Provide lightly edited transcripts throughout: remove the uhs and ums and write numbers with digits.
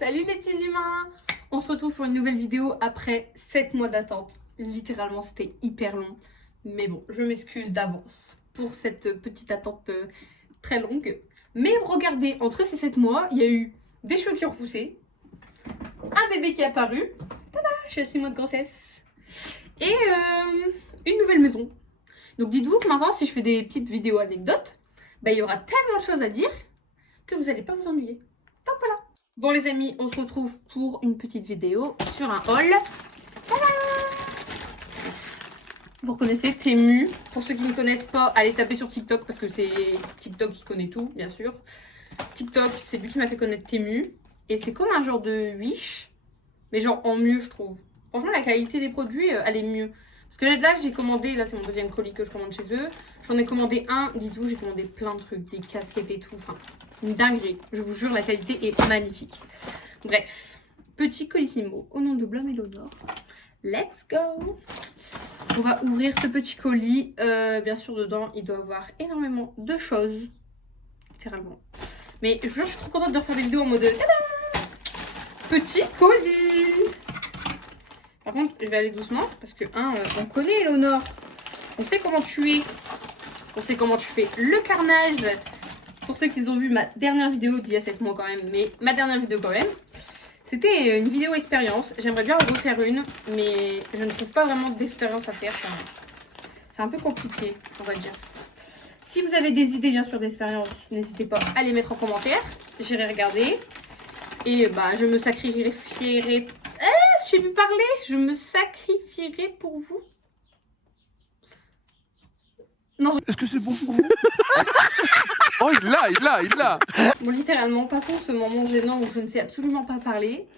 Salut les petits humains! On se retrouve pour une nouvelle vidéo après 7 mois d'attente. Littéralement, c'était hyper long. Mais bon, je m'excuse d'avance pour cette petite attente très longue. Mais regardez, entre ces 7 mois, il y a eu des cheveux qui ont repoussé, un bébé qui est apparu, tada, je suis à 6 mois de grossesse, et une nouvelle maison. Donc dites-vous que maintenant, si je fais des petites vidéos anecdotes, bah, il y aura tellement de choses à dire que vous n'allez pas vous ennuyer. Donc voilà. Bon les amis, on se retrouve pour une petite vidéo sur un haul. Tada! Vous reconnaissez Temu. Pour ceux qui ne connaissent pas, allez taper sur TikTok parce que c'est TikTok qui connaît tout, bien sûr. TikTok, c'est lui qui m'a fait connaître Temu. Et c'est comme un genre de Wish, mais genre en mieux, je trouve. Franchement, la qualité des produits, elle est mieux. Parce que là, j'ai commandé, là c'est mon deuxième colis que je commande chez eux. J'en ai commandé un, dites-vous, j'ai commandé plein de trucs, des casquettes et tout. Enfin, une dinguerie. Je vous jure, la qualité est magnifique. Bref, petit colissimo au nom de Blum et Léonore. Let's go! On va ouvrir ce petit colis. Bien sûr, dedans, il doit avoir énormément de choses. Littéralement. Mais je suis trop contente de refaire des vidéos en mode tada! Petit colis! Par contre, je vais aller doucement parce que, on connaît Léonore. On sait comment tu es. On sait comment tu fais le carnage. Pour ceux qui ont vu ma dernière vidéo d'il y a 7 mois quand même, mais ma dernière vidéo quand même. C'était une vidéo expérience. J'aimerais bien en refaire une, mais je ne trouve pas vraiment d'expérience à faire. C'est un peu compliqué, on va dire. Si vous avez des idées, bien sûr, d'expérience, n'hésitez pas à les mettre en commentaire. J'irai regarder. Et bah, je me sacrifierai... j'ai pu parler. Je me sacrifierai pour vous. Non. Est-ce que c'est bon pour vous? Oh, il l'a. Bon, littéralement, passons ce moment gênant où je ne sais absolument pas parler.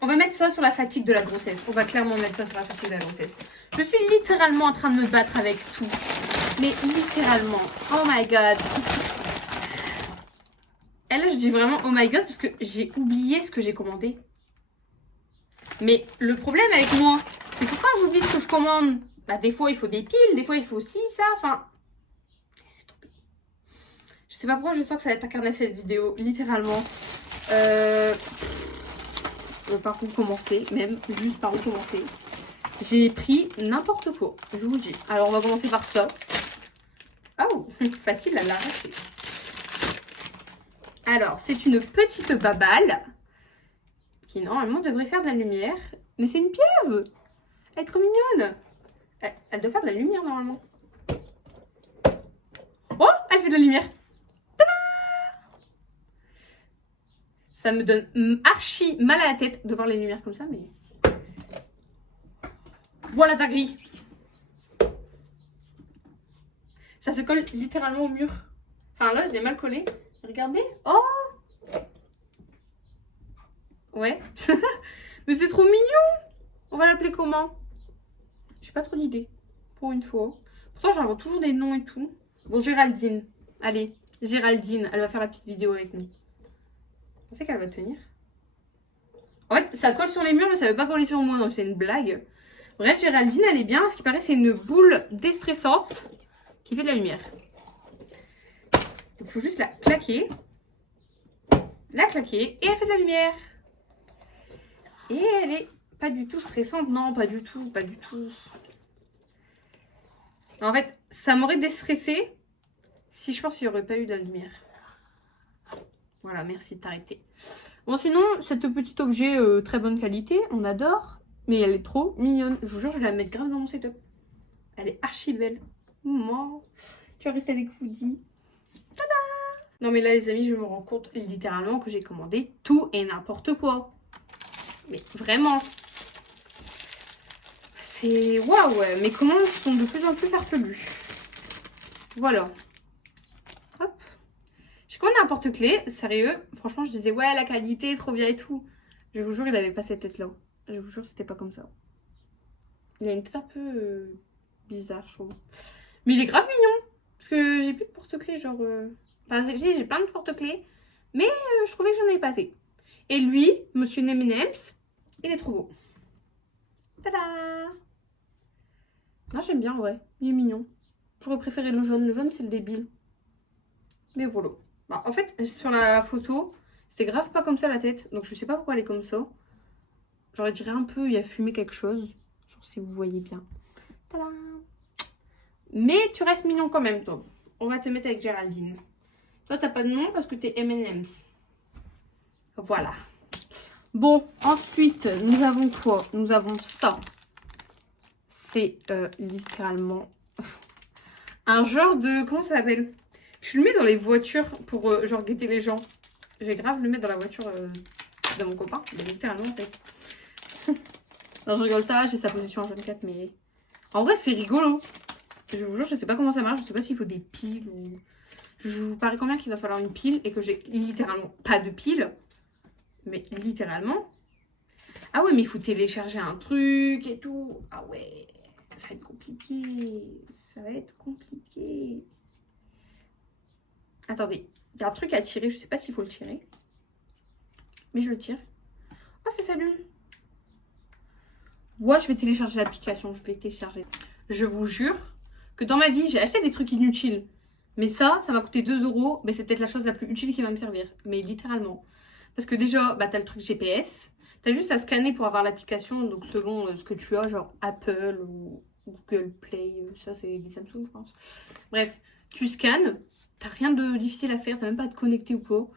On va mettre ça sur la fatigue de la grossesse. On va clairement mettre ça sur la fatigue de la grossesse. Je suis littéralement en train de me battre avec tout. Mais littéralement. Oh my god. Et là, je dis vraiment oh my god parce que j'ai oublié ce que j'ai commandé. Mais le problème avec moi, c'est que quand j'oublie ce que je commande, bah des fois il faut des piles, des fois il faut ci, ça, enfin... C'est trop bien. Je sais pas pourquoi je sens que ça va être incarné cette vidéo, littéralement. Par où commencer, même juste par où commencer. J'ai pris n'importe quoi, je vous dis. Alors on va commencer par ça. Oh, facile à l'arracher. Alors, c'est une petite babale qui normalement devrait faire de la lumière. Mais c'est une pieuvre. Elle est trop mignonne. Elle doit faire de la lumière normalement. Oh, elle fait de la lumière. Ça me donne archi mal à la tête de voir les lumières comme ça, mais... Voilà ta grille. Ça se colle littéralement au mur. Enfin là, je l'ai mal collé. Regardez. Oh! Ouais. Mais c'est trop mignon. On va l'appeler comment? J'ai pas trop d'idées. Pour une fois. Pourtant, j'invente toujours des noms et tout. Bon, Géraldine. Allez, Géraldine. Elle va faire la petite vidéo avec nous. Vous pensez qu'elle va tenir? En fait, ça colle sur les murs, mais ça veut pas coller sur moi, donc c'est une blague. Bref, Géraldine, elle est bien. Ce qui paraît, c'est une boule déstressante qui fait de la lumière. Donc, il faut juste la claquer. La claquer. Et elle fait de la lumière. Et elle est pas du tout stressante. Non, pas du tout. Pas du tout. En fait, ça m'aurait déstressé si je pense qu'il n'y aurait pas eu de la lumière. Voilà, merci de t'arrêter. Bon, sinon, cette petit objet, très bonne qualité, on adore. Mais elle est trop mignonne. Je vous jure, je vais la mettre grave dans mon setup. Elle est archi belle. Maman, tu vas rester avec Woody. Tada! Non, mais là, les amis, je me rends compte littéralement que j'ai commandé tout et n'importe quoi. Mais vraiment. C'est... Waouh! Mes commandes sont de plus en plus farfelues. Voilà. Hop. J'ai commandé un porte-clés, sérieux. Franchement, je disais, ouais, la qualité est trop bien et tout. Je vous jure, il avait pas cette tête-là. Je vous jure, c'était pas comme ça. Il a une tête un peu bizarre, je trouve. Mais il est grave mignon. Parce que j'ai plus de porte-clés, genre... Enfin, j'ai plein de porte-clés. Mais je trouvais que j'en avais pas assez. Et lui, Monsieur M&M's, il est trop beau. Tada! Non, j'aime bien, ouais. Il est mignon. J'aurais préféré le jaune. Le jaune, c'est le débile. Mais voilà. Bah, en fait, sur la photo, C'était grave pas comme ça la tête. Donc je sais pas pourquoi elle est comme ça. J'aurais dirais un peu, il a fumé quelque chose. Genre si vous voyez bien. Tadam! Mais tu restes mignon quand même, toi. On va te mettre avec Géraldine. Toi, t'as pas de nom parce que t'es M&M's. Voilà. Bon, ensuite, nous avons quoi? Nous avons ça. C'est littéralement un genre de... Comment ça s'appelle? Tu le mets dans les voitures pour genre guetter les gens. J'ai grave le mettre dans la voiture de mon copain. Mais littéralement, en fait. Non, je rigole ça. J'ai sa position en jaune 4, mais... En vrai, c'est rigolo. Je vous jure, je sais pas comment ça marche. Je sais pas s'il faut des piles ou... Je vous parie combien qu'il va falloir une pile et que j'ai littéralement pas de pile. Mais littéralement. Ah ouais, mais il faut télécharger un truc et tout. Ah ouais, ça va être compliqué. Ça va être compliqué. Attendez, il y a un truc à tirer. Je sais pas s'il faut le tirer. Mais je le tire. Oh, ça s'allume. Ouais, je vais télécharger l'application. Je vais télécharger. Je vous jure que dans ma vie, j'ai acheté des trucs inutiles. Mais ça m'a coûté 2 €. Mais c'est peut-être la chose la plus utile qui va me servir. Mais littéralement. Parce que déjà, bah, t'as le truc GPS. T'as juste à scanner pour avoir l'application. Donc selon ce que tu as, genre Apple ou Google Play. Ça, c'est des Samsung, je pense. Bref, tu scannes. T'as rien de difficile à faire. T'as même pas à te connecter ou quoi.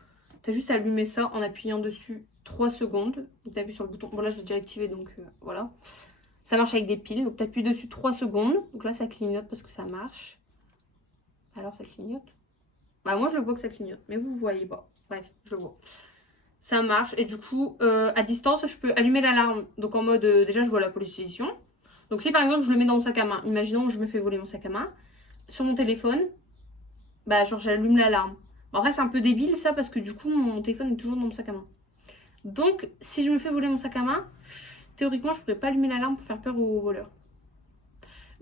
T'as juste à allumer ça en appuyant dessus 3 secondes. Donc t'appuies sur le bouton. Bon là, je l'ai déjà activé, donc voilà. Ça marche avec des piles. Donc t'appuies dessus 3 secondes. Donc là, ça clignote parce que ça marche. Alors ça clignote. Bah moi je le vois que ça clignote, mais vous voyez pas. Bref, je le vois. Ça marche et du coup à distance je peux allumer l'alarme. Donc en mode déjà je vois la position. Donc si par exemple je le mets dans mon sac à main, imaginons je me fais voler mon sac à main, sur mon téléphone, bah genre j'allume l'alarme. En vrai c'est un peu débile ça parce que du coup mon téléphone est toujours dans mon sac à main. Donc si je me fais voler mon sac à main, théoriquement je pourrais pas allumer l'alarme pour faire peur aux voleurs.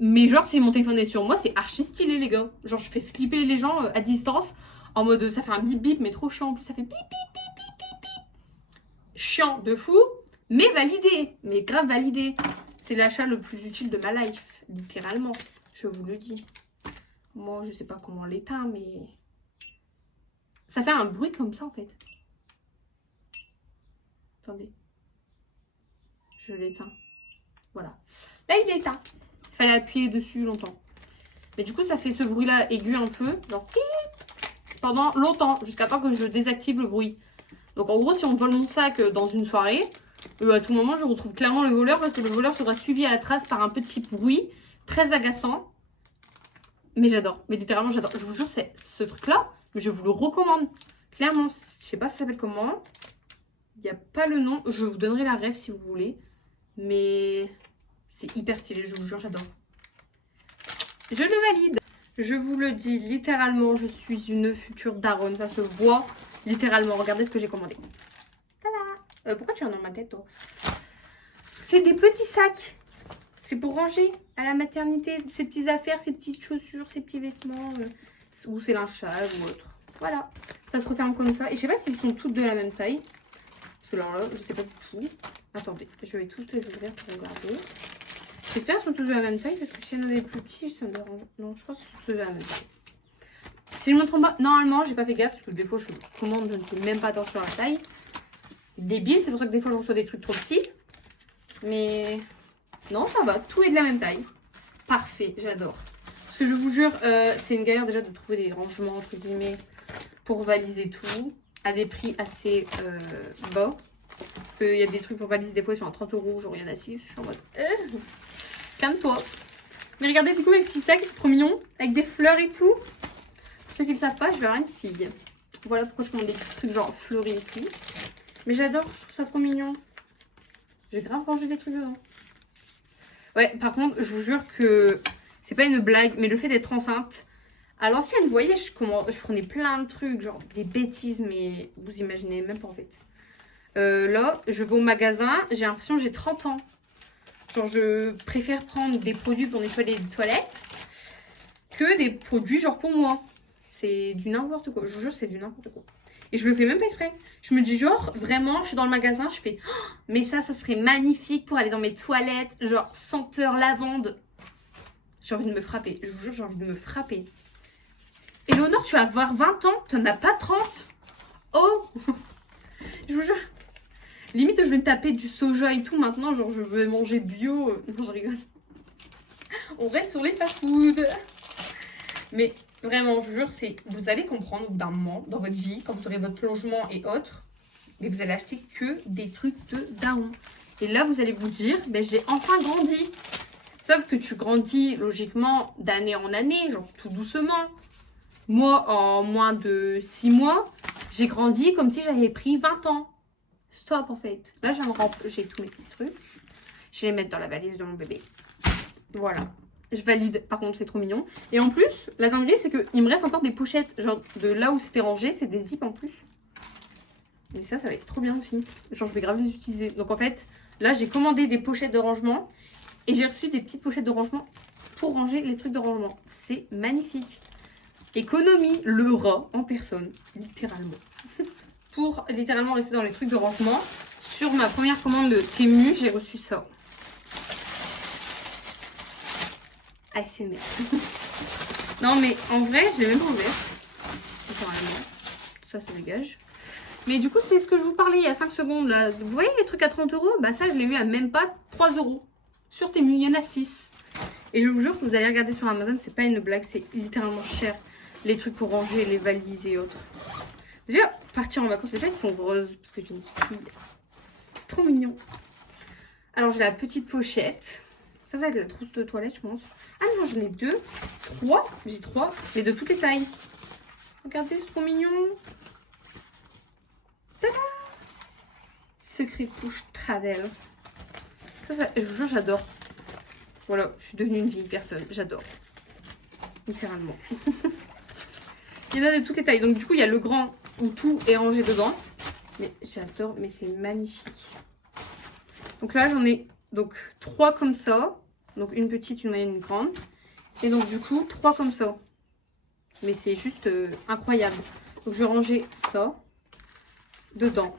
Mais genre, si mon téléphone est sur moi, c'est archi stylé, les gars. Genre, je fais flipper les gens à distance. En mode, ça fait un bip bip, mais trop chiant. En plus, ça fait bip bip bip bip bip bip. Chiant de fou, mais validé. Mais grave validé. C'est l'achat le plus utile de ma life, littéralement. Je vous le dis. Moi, je sais pas comment l'éteindre, mais... Ça fait un bruit comme ça, en fait. Attendez. Je l'éteins. Voilà. Là, il est éteint. Fallait appuyer dessus longtemps. Mais du coup, ça fait ce bruit-là aigu un peu. Genre, pendant longtemps. Jusqu'à temps que je désactive le bruit. Donc en gros, si on vole mon sac dans une soirée, à tout moment, je retrouve clairement le voleur. Parce que le voleur sera suivi à la trace par un petit bruit très agaçant. Mais j'adore. Mais littéralement, j'adore. Je vous jure, c'est ce truc-là. Mais je vous le recommande. Clairement, je sais pas si ça s'appelle comment. Il n'y a pas le nom. Je vous donnerai la ref si vous voulez. Mais... c'est hyper stylé, je vous jure, j'adore. Je le valide. Je vous le dis, littéralement, je suis une future daronne. Ça se voit, littéralement. Regardez ce que j'ai commandé. Tada! Pourquoi tu as dans ma tête, toi? C'est des petits sacs. C'est pour ranger à la maternité ces petites affaires, ces petites chaussures, ces petits vêtements. Ou c'est linchage ou autre. Voilà. Ça se referme comme ça. Et je sais pas s'ils sont toutes de la même taille. Parce que là, je sais pas du tout. Attendez, je vais tous les ouvrir pour regarder. J'espère qu'ils sont tous de la même taille parce que s'il y en a des plus petits, ça me dérange. Non, je pense qu'ils sont tous de la même taille. Si je me trompe pas, normalement, j'ai pas fait gaffe parce que des fois je commande, je ne fais même pas attention à la taille. Débile, c'est pour ça que des fois je reçois des trucs trop petits. Mais non, ça va, tout est de la même taille. Parfait, j'adore. Parce que je vous jure, c'est une galère déjà de trouver des rangements entre guillemets pour valiser tout à des prix assez bas. Parce qu'il y a des trucs pour valiser, des fois ils sont à 30 €, genre il y en a 6. Je suis en mode calme-toi. Mais regardez du coup mes petits sacs, c'est trop mignon. Avec des fleurs et tout. Pour ceux qui ne le savent pas, je vais avoir une fille. Voilà pourquoi je commande des petits trucs genre fleuris et tout. Mais j'adore, je trouve ça trop mignon. J'ai grave rangé des trucs dedans. Ouais, par contre, je vous jure que c'est pas une blague, mais le fait d'être enceinte, à l'ancienne, vous voyez, je prenais plein de trucs, genre des bêtises, mais vous imaginez même pas en fait. Là, je vais au magasin, j'ai l'impression que j'ai 30 ans. Genre, je préfère prendre des produits pour nettoyer les toilettes que des produits genre pour moi. C'est du n'importe quoi. Je vous jure, c'est du n'importe quoi. Et je le fais même pas exprès. Je me dis genre, vraiment, je suis dans le magasin, je fais oh, mais ça serait magnifique pour aller dans mes toilettes. Genre, senteur lavande. J'ai envie de me frapper. Je vous jure, j'ai envie de me frapper. Éléonore, tu vas avoir 20 ans, tu n'en as pas 30. Oh Je vous jure. Limite, je vais me taper du soja et tout maintenant. Genre, je vais manger bio. Non, je rigole. On reste sur les fast-food. Mais vraiment, je vous jure, vous allez comprendre au bout d'un moment dans votre vie, quand vous aurez votre logement et autres, mais vous allez acheter que des trucs de daron. Et là, vous allez vous dire, ben, j'ai enfin grandi. Sauf que tu grandis logiquement d'année en année, genre tout doucement. Moi, en moins de 6 mois, j'ai grandi comme si j'avais pris 20 ans. Stop en fait. Là, j'ai tous mes petits trucs. Je vais les mettre dans la valise de mon bébé. Voilà. Je valide. Par contre, c'est trop mignon. Et en plus, la dinguerie, c'est qu'il me reste encore des pochettes. Genre, de là où c'était rangé, c'est des zips en plus. Et ça va être trop bien aussi. Genre, je vais grave les utiliser. Donc en fait, là, j'ai commandé des pochettes de rangement. Et j'ai reçu des petites pochettes de rangement pour ranger les trucs de rangement. C'est magnifique. Économie, le rat en personne, littéralement. Pour littéralement rester dans les trucs de rangement, sur ma première commande de Temu, j'ai reçu ça. ASMR. Non mais en vrai, je l'ai même pas ouvert. Ça dégage. Mais du coup, c'est ce que je vous parlais il y a 5 secondes là. Vous voyez les trucs à 30 €? Bah ça, je l'ai eu à même pas 3 €. Sur Temu, il y en a 6. Et je vous jure que vous allez regarder sur Amazon, c'est pas une blague, c'est littéralement cher. Les trucs pour ranger, les valises et autres. Déjà, partir en vacances, déjà, ils sont roses parce que j'ai une petite fille. C'est trop mignon. Alors, j'ai la petite pochette. Ça va être la trousse de toilette, je pense. Ah non, j'en ai 2, 3. J'ai 3, mais de toutes les tailles. Regardez, c'est trop mignon. Tada! Secret couche Travel. Ça, je vous jure, j'adore. Voilà, je suis devenue une vieille personne. J'adore. Littéralement. Il y en a de toutes les tailles. Donc du coup, il y a le grand où tout est rangé dedans. Mais j'adore, mais c'est magnifique. Donc là, j'en ai donc 3 comme ça. Donc une petite, une moyenne, une grande. Et donc du coup, 3 comme ça. Mais c'est juste incroyable. Donc je vais ranger ça dedans.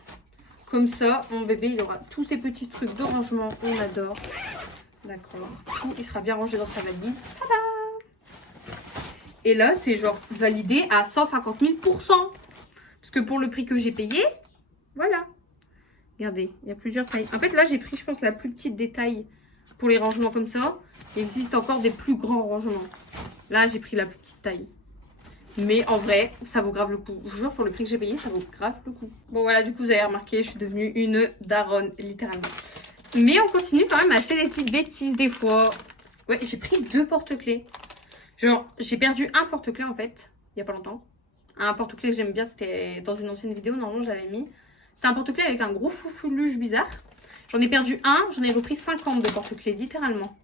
Comme ça, mon bébé, il aura tous ces petits trucs de rangement. On adore. D'accord. Tout, il sera bien rangé dans sa valise. Tada! Et là, c'est genre validé à 150 000 %. Parce que pour le prix que j'ai payé, voilà. Regardez, il y a plusieurs tailles. En fait, là, j'ai pris, je pense, la plus petite des tailles pour les rangements comme ça. Il existe encore des plus grands rangements. Là, j'ai pris la plus petite taille. Mais en vrai, ça vaut grave le coup. Je vous jure, pour le prix que j'ai payé, ça vaut grave le coup. Bon, voilà, du coup, vous avez remarqué, je suis devenue une daronne, littéralement. Mais on continue quand même à acheter des petites bêtises des fois. Ouais, j'ai pris 2 porte-clés. Genre, j'ai perdu un porte-clés en fait, il n'y a pas longtemps. Un porte-clés que j'aime bien, c'était dans une ancienne vidéo, normalement j'avais mis. C'était un porte-clés avec un gros foufouluche bizarre. J'en ai perdu un, j'en ai repris 50 de porte-clés, littéralement.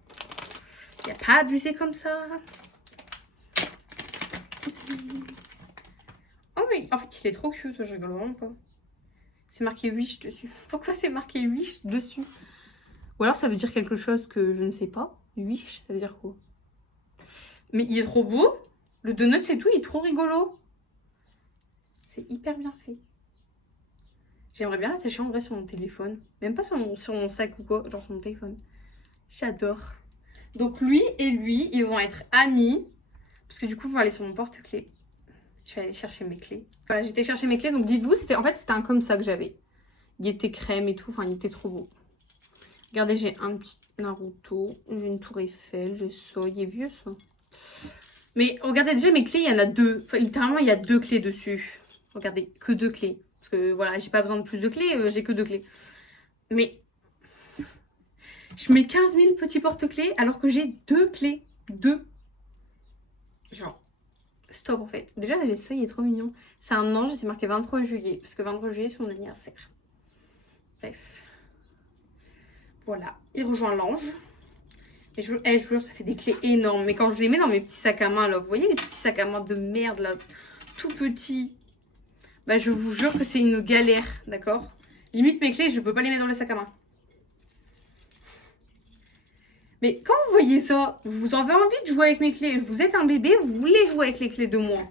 Il n'y a pas abusé comme ça. Oh oui, en fait il est trop cute, je rigole vraiment pas. C'est marqué Wish dessus. Pourquoi c'est marqué Wish dessus? Ou alors ça veut dire quelque chose que je ne sais pas. Wish, ça veut dire quoi? Mais il est trop beau. Le donut, c'est tout, il est trop rigolo. C'est hyper bien fait. J'aimerais bien l'attacher en vrai sur mon téléphone. Même pas sur mon sac ou quoi, genre sur mon téléphone. J'adore. Donc lui et lui, ils vont être amis. Parce que du coup, ils vont aller sur mon porte-clés. Je vais aller chercher mes clés. Voilà, j'étais chercher mes clés. Donc dites-vous, c'était un comme ça que j'avais. Il était crème et tout. Enfin, il était trop beau. Regardez, j'ai un petit Naruto. J'ai une tour Eiffel. J'ai ça. Il est vieux ça. Mais regardez déjà mes clés, il y en a 2. Enfin, littéralement, il y a 2 clés dessus. Regardez, que 2 clés. Parce que voilà, j'ai pas besoin de plus de clés, j'ai que 2 clés. Mais je mets 15 000 petits porte-clés alors que j'ai 2 clés. 2. Genre, stop en fait. Déjà, ça, il est trop mignon. C'est un ange et c'est marqué 23 juillet. Parce que 23 juillet, c'est mon anniversaire. Bref. Voilà, il rejoint l'ange. Et je vous jure, ça fait des clés énormes. Mais quand je les mets dans mes petits sacs à main, là, vous voyez les petits sacs à main de merde, là, tout petits. Bah, je vous jure que c'est une galère, d'accord? Limite, mes clés, je peux pas les mettre dans le sac à main. Mais quand vous voyez ça, vous avez envie de jouer avec mes clés. Vous êtes un bébé, vous voulez jouer avec les clés de moi.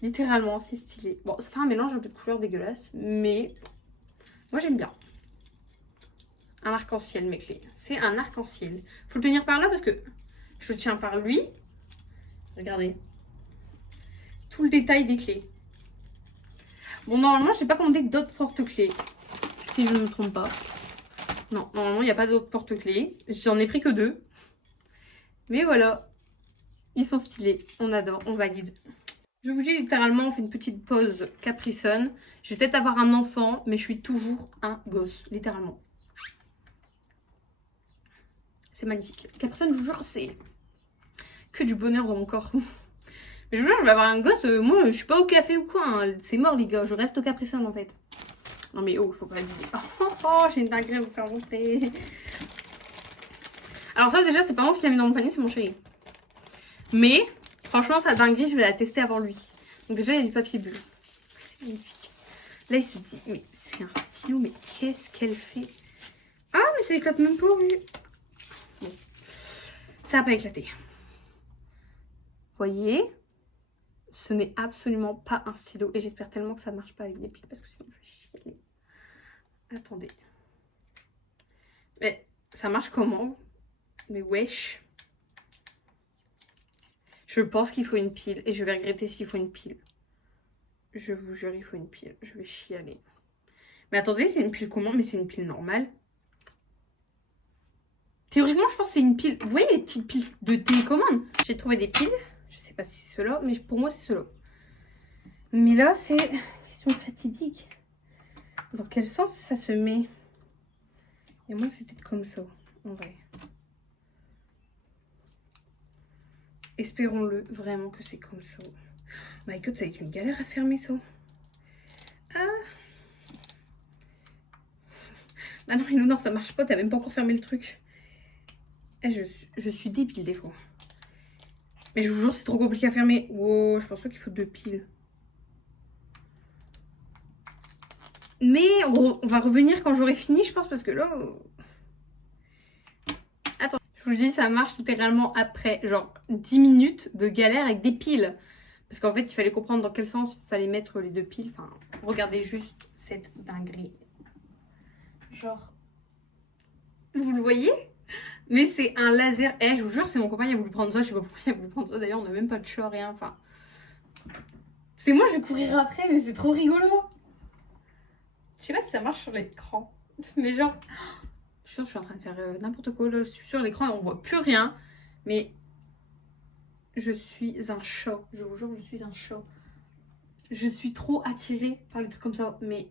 Littéralement, c'est stylé. Bon, ça fait un mélange un peu de couleurs dégueulasses, mais moi, j'aime bien. Un arc-en-ciel, mes clés. C'est un arc-en-ciel. Faut le tenir par là parce que je le tiens par lui. Regardez. Tout le détail des clés. Bon, normalement, j'ai pas commandé d'autres porte-clés. Si je ne me trompe pas. Non, normalement, il n'y a pas d'autres porte-clés. J'en ai pris que 2. Mais voilà. Ils sont stylés. On adore, on valide. Je vous dis littéralement, on fait une petite pause Capri Sun. Je vais peut-être avoir un enfant, mais je suis toujours un gosse. Littéralement. C'est magnifique. Capri Sun, je vous jure, c'est que du bonheur dans mon corps. Mais je vous jure, je vais avoir un gosse. Moi, je suis pas au café ou quoi. Hein. C'est mort, les gars. Je reste au Capri Sun, en fait. Non, mais oh, faut pas abuser. Oh, j'ai une dinguerie à vous faire montrer. Alors, ça, déjà, c'est pas moi qui l'a mis dans mon panier, c'est mon chéri. Mais, franchement, sa dinguerie, je vais la tester avant lui. Donc, déjà, il y a du papier bulle. C'est magnifique. Là, il se dit, mais c'est un stylo, mais qu'est-ce qu'elle fait? Ah, mais ça éclate même pas, oui. Bon. Ça n'a pas éclaté. Voyez, ce n'est absolument pas un stylo. Et j'espère tellement que ça ne marche pas avec des piles parce que sinon je vais chialer. Attendez. Mais ça marche comment? Mais wesh. Je pense qu'il faut une pile et je vais regretter s'il faut une pile. Je vous jure, il faut une pile. Je vais chialer. Mais attendez, c'est une pile comment? Mais c'est une pile normale. Théoriquement, je pense que c'est une pile. Vous voyez les petites piles de télécommande? J'ai trouvé des piles. Je sais pas si c'est ceux-là, mais pour moi, c'est ceux-là. Mais là, c'est question fatidique. Dans quel sens ça se met? Et moi, c'était comme ça, en vrai. Espérons-le vraiment que c'est comme ça. My God, ça va être une galère à fermer ça. Ah. Ah non, non, ça marche pas. T'as même pas encore fermé le truc. Je suis débile des fois. Mais je vous jure, c'est trop compliqué à fermer. Wow, je pense pas qu'il faut 2 piles. Mais on va revenir quand j'aurai fini, je pense, parce que là... Attends, je vous le dis, ça marche littéralement après, genre 10 minutes de galère avec des piles. Parce qu'en fait, il fallait comprendre dans quel sens il fallait mettre les 2 piles. Enfin, regardez juste cette dinguerie. Genre... Vous le voyez? Mais c'est un laser. Eh, je vous jure, c'est mon copain, il a voulu prendre ça. Je sais pas pourquoi il a voulu prendre ça. D'ailleurs, on n'a même pas de chat, rien. Enfin... C'est moi, je vais courir après, mais c'est trop rigolo. Je sais pas si ça marche sur l'écran. Mais genre... Je suis sûre que je suis en train de faire n'importe quoi. Là. Je suis sur l'écran et on voit plus rien. Mais... Je suis un chat. Je vous jure, je suis un chat. Je suis trop attirée par les trucs comme ça. Mais...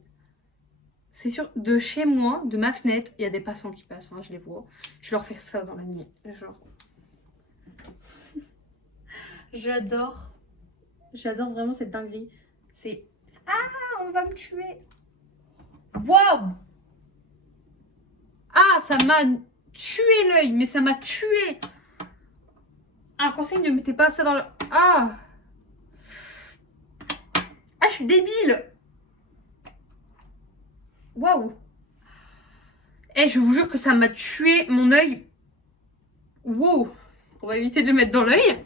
C'est sûr, de chez moi, de ma fenêtre, il y a des passants qui passent. Enfin, je les vois. Je leur fais ça dans la nuit. Genre... J'adore. J'adore vraiment cette dinguerie. C'est... Ah, on va me tuer. Waouh! Ah, ça m'a tué l'œil, mais ça m'a tué. Un conseil, ne mettez pas ça dans le... Ah! Ah, je suis débile! Waouh! Eh, je vous jure que ça m'a tué mon œil. Wow! On va éviter de le mettre dans l'œil.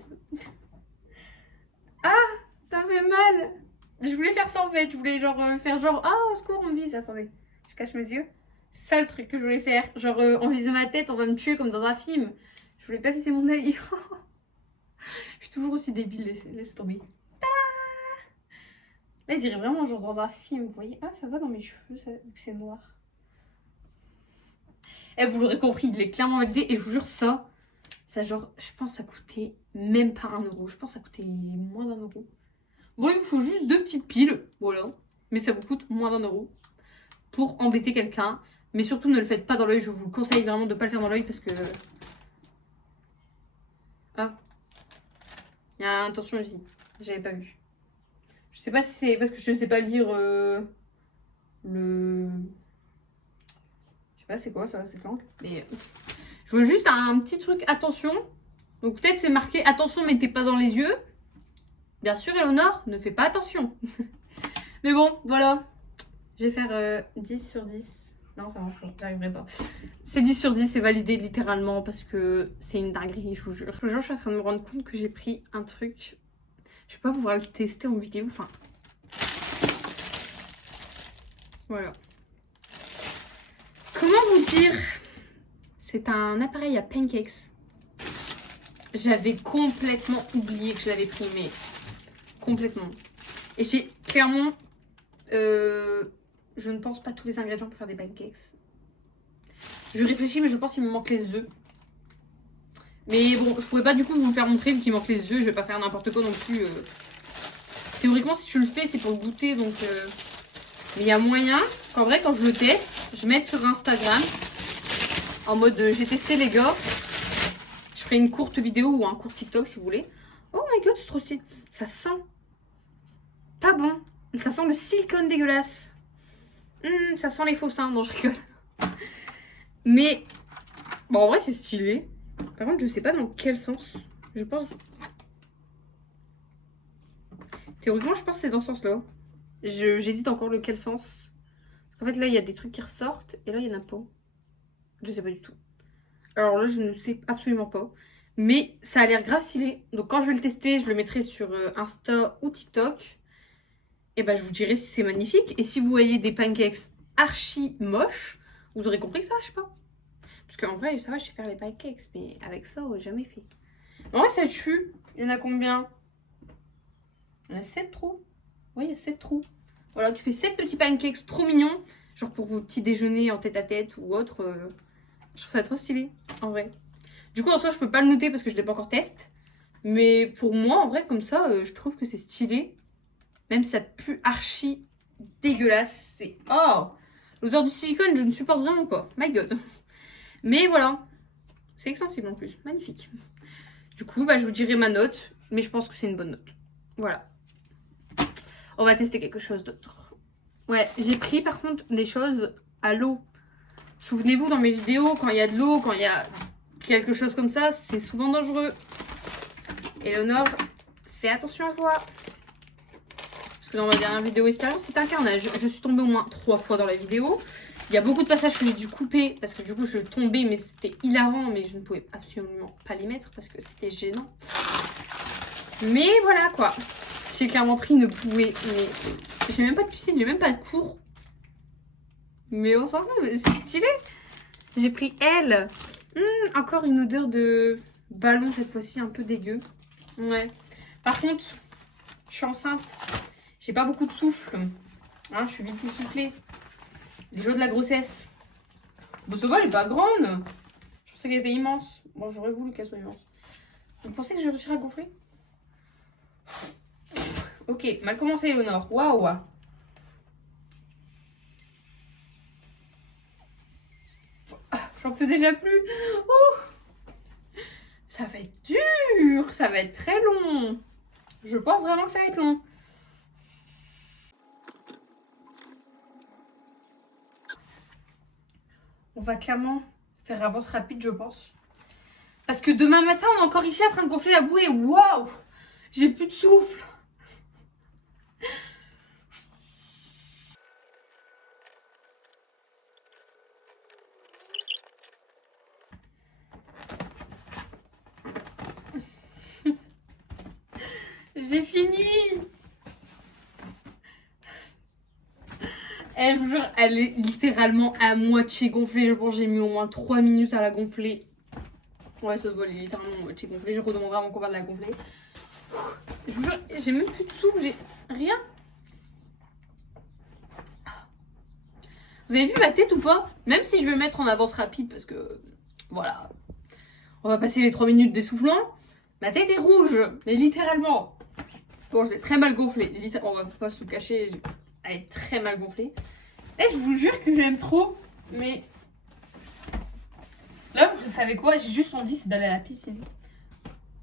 Ah! Ça fait mal! Je voulais faire ça en fait. Je voulais genre faire genre... Ah, au secours, on me vise. Attendez, je cache mes yeux. C'est ça le truc que je voulais faire. Genre, on vise ma tête, on va me tuer comme dans un film. Je voulais pas viser mon œil. Je suis toujours aussi débile, laisse tomber. Là, il dirait vraiment genre dans un film, vous voyez. Ah, ça va dans mes cheveux, ça, vu que c'est noir. Eh, vous l'aurez compris, il est clairement validé. Et je vous jure, ça genre, je pense ça coûtait même pas 1 euro. Je pense que ça coûtait moins d'1 euro. Bon, il vous faut juste 2 petites piles, voilà. Mais ça vous coûte moins d'1 euro pour embêter quelqu'un. Mais surtout, ne le faites pas dans l'œil. Je vous conseille vraiment de ne pas le faire dans l'œil parce que... Ah. Il y a attention ici. J'avais pas vu. Je sais pas si c'est parce que je sais pas lire le... Je sais pas c'est quoi ça, cette langue. Mais je veux juste un petit truc, attention. Donc peut-être c'est marqué attention, mettez pas dans les yeux. Bien sûr, Eleonore, ne fais pas attention. Mais bon, voilà. Je vais faire 10 sur 10. Non, ça marche pas, j'arriverai pas. C'est 10 sur 10, c'est validé littéralement parce que c'est une dinguerie, je vous jure. Je vous jure, je suis en train de me rendre compte que j'ai pris un truc. Je vais pas pouvoir le tester en vidéo, enfin. Voilà. Comment vous dire? C'est un appareil à pancakes. J'avais complètement oublié que je l'avais pris, mais complètement. Et j'ai clairement Je ne pense pas tous les ingrédients pour faire des pancakes. Je réfléchis, mais je pense qu'il me manque les œufs. Mais bon, je pourrais pas du coup vous le faire montrer vu qu'il manque les œufs. Je vais pas faire n'importe quoi non plus. Théoriquement, si tu le fais, c'est pour le goûter. Donc, mais il y a moyen qu'en vrai, quand je le teste, je mette sur Instagram en mode j'ai testé les gars. Je ferai une courte vidéo ou un court TikTok si vous voulez. Oh my god, c'est trop stylé. Ça sent pas bon. Ça sent le silicone dégueulasse. Ça sent les faux seins. Non, je rigole. Mais bon, en vrai, c'est stylé. Par contre, je sais pas dans quel sens. Je pense. Théoriquement, je pense que c'est dans ce sens-là. J'hésite encore lequel sens. Parce qu'en fait, là, il y a des trucs qui ressortent. Et là, il y en a pas. Je sais pas du tout. Alors là, je ne sais absolument pas. Mais ça a l'air grave stylé. Donc quand je vais le tester, je le mettrai sur Insta ou TikTok. Et ben, je vous dirai si c'est magnifique. Et si vous voyez des pancakes archi moches, vous aurez compris que ça marche pas. Parce qu'en vrai, ça va, je sais faire les pancakes. Mais avec ça, ouais, jamais fait. En vrai, ça tue. Il y en a combien? Il y en a 7 trous. Oui, il y a 7 trous. Voilà, tu fais 7 petits pancakes trop mignons. Genre pour vos petits déjeuners en tête à tête ou autre. Je trouve ça trop stylé, en vrai. Du coup, en soi, je peux pas le noter parce que je l'ai pas encore testé. Mais pour moi, en vrai, comme ça, je trouve que c'est stylé. Même si ça pue archi dégueulasse. C'est... Oh! L'odeur du silicone, je ne supporte vraiment pas. My God. Mais voilà. C'est extensible en plus. Magnifique. Du coup, bah, je vous dirai ma note. Mais je pense que c'est une bonne note. Voilà. On va tester quelque chose d'autre. Ouais, j'ai pris par contre des choses à l'eau. Souvenez-vous, dans mes vidéos, quand il y a de l'eau, quand il y a quelque chose comme ça, c'est souvent dangereux. Eleonore, fais attention à toi. Parce que dans ma dernière vidéo expérience, c'était un carnage. Je suis tombée au moins 3 fois dans la vidéo. Il y a beaucoup de passages que j'ai dû couper parce que du coup, je tombais, mais c'était hilarant. Mais je ne pouvais absolument pas les mettre parce que c'était gênant. Mais voilà quoi. J'ai clairement pris une bouée. Mais j'ai même pas de piscine, j'ai même pas de cours. Mais on s'en fout, c'est stylé. J'ai pris elle. Encore une odeur de ballon cette fois-ci, un peu dégueu. Ouais. Par contre, je suis enceinte. J'ai pas beaucoup de souffle. Hein, je suis vite essoufflée. Les jours de la grossesse. Bon, ça va, elle est pas grande. Je pensais qu'elle était immense. Bon, j'aurais voulu qu'elle soit immense. Vous pensez que je vais réussir à gonfler? Ok, mal commencé, Eleonore. Waouh. J'en peux déjà plus. Oh, ça va être dur. Ça va être très long. Je pense vraiment que ça va être long. On va clairement faire avance rapide, je pense. Parce que demain matin, on est encore ici en train de gonfler la bouée. Waouh. J'ai plus de souffle. J'ai fini. Elle, je vous jure, elle est littéralement à moitié gonflée. Je pense que j'ai mis au moins 3 minutes à la gonfler. Ouais, ça se voit, elle est littéralement à moitié gonflée. Je redemanderai à mon copain de la gonfler. Je vous jure, j'ai même plus de souffle, j'ai rien. Vous avez vu ma tête ou pas? Même si je vais me mettre en avance rapide parce que, voilà, on va passer les 3 minutes d'essoufflement. Ma tête est rouge, mais littéralement. Bon, je l'ai très mal gonflée. On va pas se le cacher, elle est très mal gonflée. Et je vous jure que j'aime trop, mais là, vous savez quoi? J'ai juste envie, c'est d'aller à la piscine.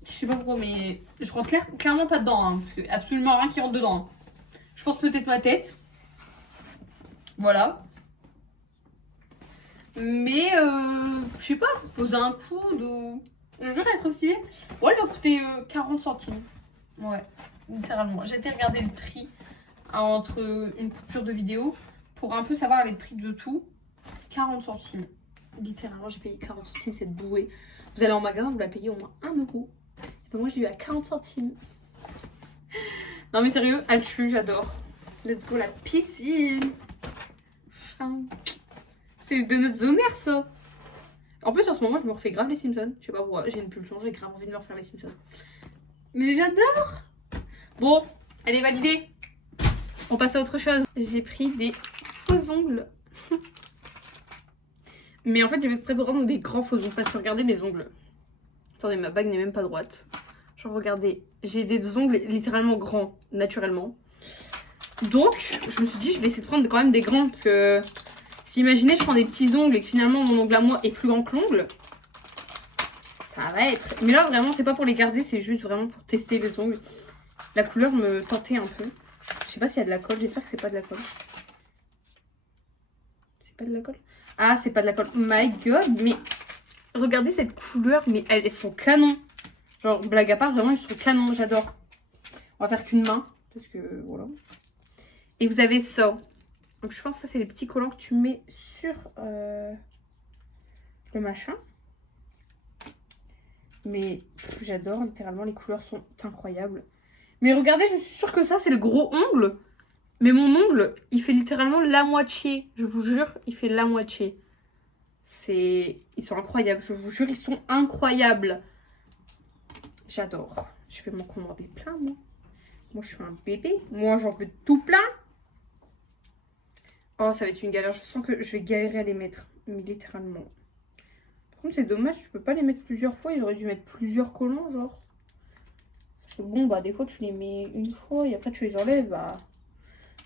Je sais pas pourquoi, mais je rentre clairement pas dedans, hein, parce que absolument rien qui rentre dedans. Je pense peut-être ma tête. Voilà. Mais je sais pas, poser un coude ou... Je jure, être stylé. Ouais, elle va coûter 40 centimes. Ouais, littéralement. J'ai été regarder le prix entre une coupure de vidéo pour un peu savoir les prix de tout. 40 centimes. Littéralement, j'ai payé 40 centimes cette bouée. Vous allez en magasin, vous la payez au moins 1 euro. Et moi, j'ai eu à 40 centimes. Non, mais sérieux, elle tue, j'adore. Let's go, la piscine. C'est de notre zomère, ça. En plus, en ce moment, je me refais grave les Simpsons. Je sais pas pourquoi, j'ai une pulsion, j'ai grave envie de me refaire les Simpsons. Mais j'adore. Bon, elle est validée. On passe à autre chose. J'ai pris des faux ongles. Mais en fait, j'ai fait exprès de rendre des grands faux ongles parce que regardez mes ongles. Attendez, ma bague n'est même pas droite. Genre, regardez, j'ai des ongles littéralement grands, naturellement. Donc, je me suis dit, je vais essayer de prendre quand même des grands. Parce que si imaginez, je prends des petits ongles et que finalement mon ongle à moi est plus grand que l'ongle, ça va être. Mais là, vraiment, c'est pas pour les garder, c'est juste vraiment pour tester les ongles. La couleur me tentait un peu. Je sais pas s'il y a de la colle, j'espère que c'est pas de la colle. C'est pas de la colle? Ah, c'est pas de la colle. My god, mais regardez cette couleur, mais elles sont canons. Genre, blague à part, vraiment, ils sont canons, j'adore. On va faire qu'une main, parce que voilà. Et vous avez ça. Donc, je pense que ça, c'est les petits collants que tu mets sur le machin. Mais j'adore, littéralement, les couleurs sont incroyables. Mais regardez, je suis sûre que ça, c'est le gros ongle. Mais mon ongle, il fait littéralement la moitié. Je vous jure, il fait la moitié. Ils sont incroyables, je vous jure, ils sont incroyables. J'adore. Je vais m'en commander plein, moi. Moi, je suis un bébé. Moi, j'en veux tout plein. Oh, ça va être une galère. Je sens que je vais galérer à les mettre. Mais littéralement. Par contre, c'est dommage, tu peux pas les mettre plusieurs fois. Ils auraient dû mettre plusieurs collants, genre. Parce que bon, bah, des fois, tu les mets une fois et après, tu les enlèves. Bah,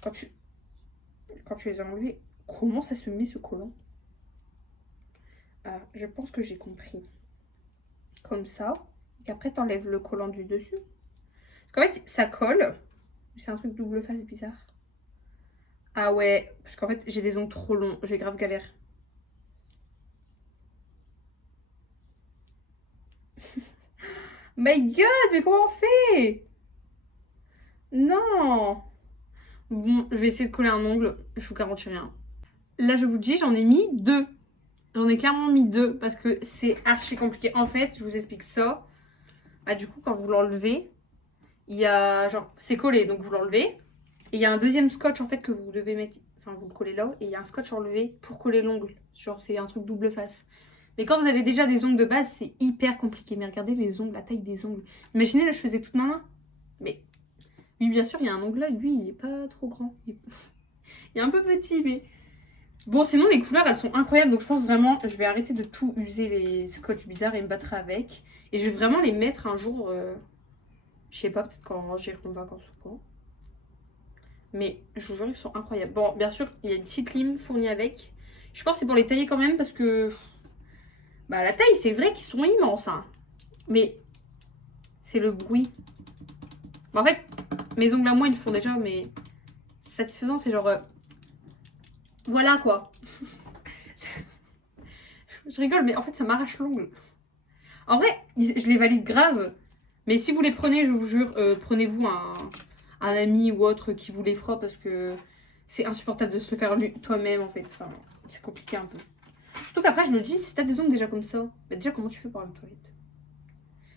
quand tu les as enlevés, comment ça se met, ce collant? Ah, je pense que j'ai compris. Comme ça. Et après, t'enlèves le collant du dessus. Parce qu'en fait, ça colle. C'est un truc double face bizarre. Ah ouais, parce qu'en fait, j'ai des ongles trop longs. J'ai grave galère. My god, mais comment on fait? Non. Bon, je vais essayer de coller un ongle. Je vous garantis rien. Là, je vous dis, j'en ai mis 2. J'en ai clairement mis 2 parce que c'est archi compliqué. En fait, je vous explique ça. Ah, du coup, quand vous l'enlevez, il y a genre, c'est collé, donc vous l'enlevez. Et il y a un deuxième scotch en fait que vous devez mettre, enfin vous le collez là. Et il y a un scotch enlevé pour coller l'ongle. Genre, c'est un truc double face. Mais quand vous avez déjà des ongles de base, c'est hyper compliqué. Mais regardez les ongles, la taille des ongles. Imaginez, là, je faisais toute ma main. Mais oui, bien sûr, il y a un ongle là. Lui, il est pas trop grand. Il est un peu petit, mais... Bon, sinon, les couleurs, elles sont incroyables. Donc, je pense vraiment, je vais arrêter de tout user les scotch bizarres et me battre avec. Et je vais vraiment les mettre un jour... je sais pas, peut-être quand j'irai en vacances ou quoi. Mais je vous jure, ils sont incroyables. Bon, bien sûr, il y a une petite lime fournie avec. Je pense que c'est pour les tailler quand même parce que... Bah, la taille, c'est vrai qu'ils sont immenses, hein. Mais c'est le bruit. Bah, en fait, mes ongles à moi, ils le font déjà, mais satisfaisant, c'est genre... Voilà, quoi. Je rigole, mais en fait, ça m'arrache l'ongle. En vrai, je les valide grave. Mais si vous les prenez, je vous jure, prenez-vous un ami ou autre qui vous les fera parce que c'est insupportable de se le faire toi-même, en fait. Enfin, c'est compliqué un peu. Surtout qu'après, je me dis, si t'as des ongles déjà comme ça, bah déjà, comment tu fais pour aller aux toilettes?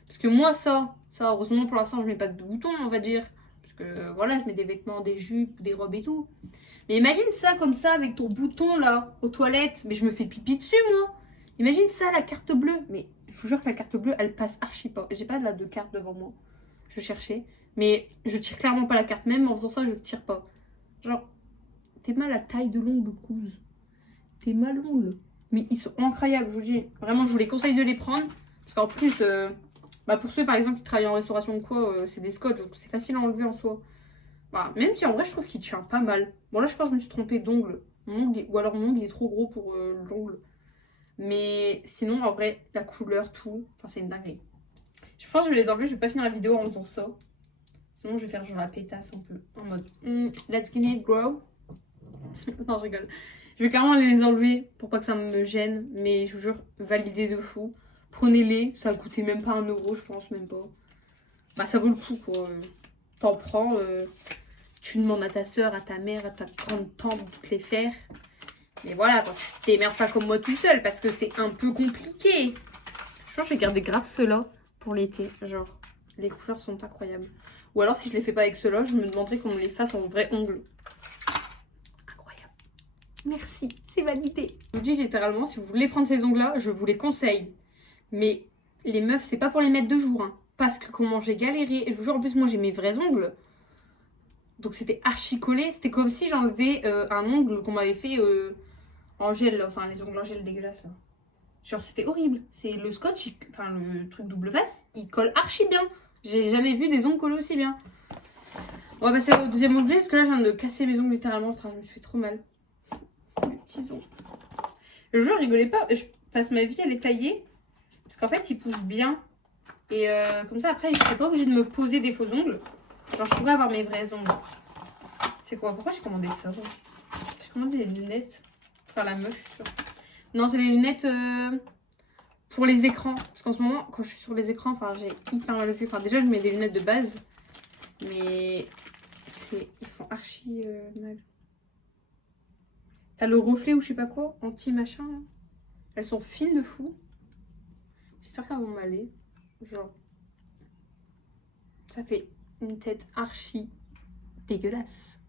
Parce que moi, ça, heureusement, pour l'instant, je mets pas de boutons, on va dire. Parce que, voilà, je mets des vêtements, des jupes, des robes et tout. Mais imagine ça comme ça, avec ton bouton, là, aux toilettes. Mais je me fais pipi dessus, moi. Imagine ça, la carte bleue. Mais je vous jure que la carte bleue, elle passe archi pas. J'ai pas là de carte devant moi. Je cherchais. Mais je tire clairement pas la carte. Même en faisant ça, je tire pas. Genre, t'es mal à taille de l'ongle, couze. T'es mal l'ongle. Mais ils sont incroyables, je vous dis. Vraiment, je vous les conseille de les prendre. Parce qu'en plus, bah pour ceux par exemple qui travaillent en restauration ou quoi, c'est des scotch. Donc c'est facile à enlever en soi. Bah, même si en vrai, je trouve qu'il tient pas mal. Bon, là, je pense que je me suis trompée d'ongle. Ou alors mon ongle il est trop gros pour l'ongle. Mais sinon, en vrai, la couleur, tout. Enfin, c'est une dinguerie. Je pense que je vais les enlever. Je vais pas finir la vidéo en faisant ça. Sinon, je vais faire genre la pétasse un peu. En mode, let's get it, bro. Non, je rigole. Je vais carrément les enlever pour pas que ça me gêne. Mais je vous jure, validez de fou. Prenez-les. Ça a coûté même pas 1€, je pense, même pas. Bah, ça vaut le coup, quoi. T'en prends. Tu demandes à ta soeur, à ta mère, à ta grande tante de toutes les faire. Mais voilà, quand tu t'émerdes pas comme moi tout seul, parce que c'est un peu compliqué. Je pense que je vais garder grave ceux-là pour l'été. Genre, les couleurs sont incroyables. Ou alors, si je les fais pas avec ceux-là, je me demanderais qu'on me les fasse en vrai ongle. Incroyable. Merci, c'est validé. Je vous dis littéralement, si vous voulez prendre ces ongles-là, je vous les conseille. Mais les meufs, c'est pas pour les mettre 2 jours. Hein. Parce que comment j'ai galéré. Et je vous jure, en plus, moi, j'ai mes vrais ongles. Donc c'était archi collé. C'était comme si j'enlevais un ongle qu'on m'avait fait en gel, là. Enfin les ongles en gel dégueulasses là. Genre c'était horrible. C'est le scotch, enfin le truc double face, il colle archi bien. J'ai jamais vu des ongles coller aussi bien. On va passer au deuxième objet parce que là je viens de casser mes ongles littéralement. Enfin je me suis fait trop mal. Mes petits ongles. Le jour rigolez pas, je passe ma vie à les tailler. Parce qu'en fait ils poussent bien. Et comme ça après je serais pas obligée de me poser des faux ongles. Genre je pourrais avoir mes vrais ongles. C'est quoi? Pourquoi j'ai commandé ça? J'ai commandé des lunettes. Enfin la meuf je suis sûre. Non c'est les lunettes pour les écrans. Parce qu'en ce moment quand je suis sur les écrans, enfin j'ai hyper mal vu. Enfin déjà je mets des lunettes de base. Mais ils font archi mal. T'as le reflet ou je sais pas quoi, anti-machin. Là. Elles sont fines de fou. J'espère qu'elles vont m'aller. Genre. Ça fait une tête archi dégueulasse.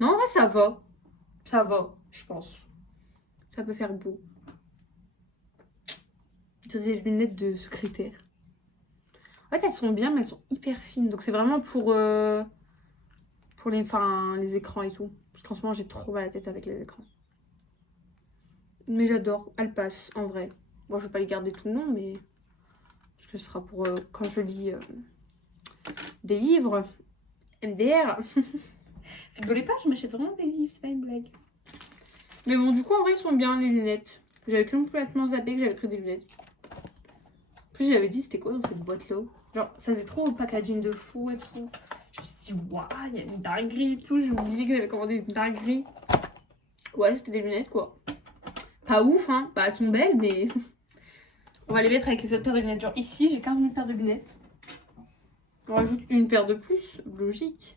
Non, en vrai, ça va. Ça va, je pense. Ça peut faire beau. C'est des lunettes de secrétaire. En fait, elles sont bien, mais elles sont hyper fines. Donc, c'est vraiment pour les écrans et tout. Parce qu'en ce moment, j'ai trop mal à la tête avec les écrans. Mais j'adore. Elles passent, en vrai. Bon, je vais pas les garder tout le long, mais... Parce que ce sera pour quand je lis des livres. MDR. Rigolez pas, je m'achète vraiment des livres, c'est pas une blague. Mais bon, du coup, en vrai, ils sont bien, les lunettes. J'avais complètement zappé que j'avais pris des lunettes. En plus, j'avais dit, c'était quoi dans cette boîte-là? Genre, ça faisait trop packaging de fou et tout. Je me suis dit, waouh, il y a une dinguerie et tout. J'ai oublié que j'avais commandé une dinguerie. Ouais, c'était des lunettes, quoi. Pas ouf, hein. Bah, elles sont belles, mais... On va les mettre avec les autres paires de lunettes. Genre, ici, j'ai 15 000 paires de lunettes. On rajoute une paire de plus, logique.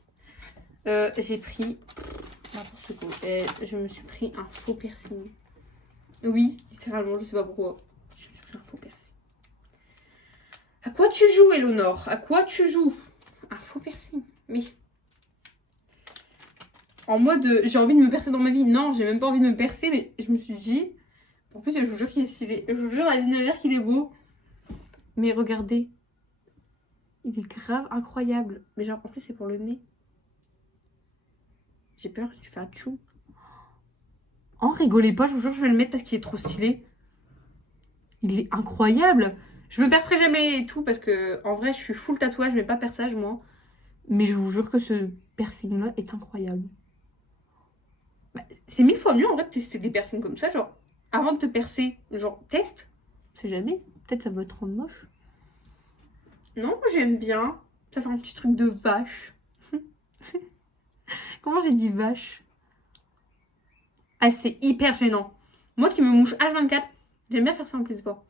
J'ai pris... n'importe quoi. Je me suis pris un faux piercing. Oui, littéralement, je sais pas pourquoi. Je me suis pris un faux piercing. À quoi tu joues, Eleonore? À quoi tu joues? Un faux piercing. Oui. En mode, j'ai envie de me percer dans ma vie. Non, j'ai même pas envie de me percer, mais je me suis dit... En plus, je vous jure qu'il est stylé. Je vous jure, la vie de ma mère qu'il est beau. Mais regardez. Il est grave incroyable. Mais genre, en plus, c'est pour le nez. J'ai peur que tu fasses un tchou. Oh, rigolez pas, je vous jure, je vais le mettre parce qu'il est trop stylé. Il est incroyable. Je me percerai jamais et tout parce que, en vrai, je suis full tatouage, mais pas perçage, moi. Mais je vous jure que ce piercing-là est incroyable. Bah, c'est 1000 fois mieux, en vrai, de tester des piercings comme ça. Genre, avant de te percer, genre, teste. On sait jamais. Peut-être ça va te rendre moche. Non, moi, j'aime bien. Ça fait un petit truc de vache. Comment j'ai dit vache? Ah, c'est hyper gênant. Moi qui me mouche H24, j'aime bien faire ça en plus fois.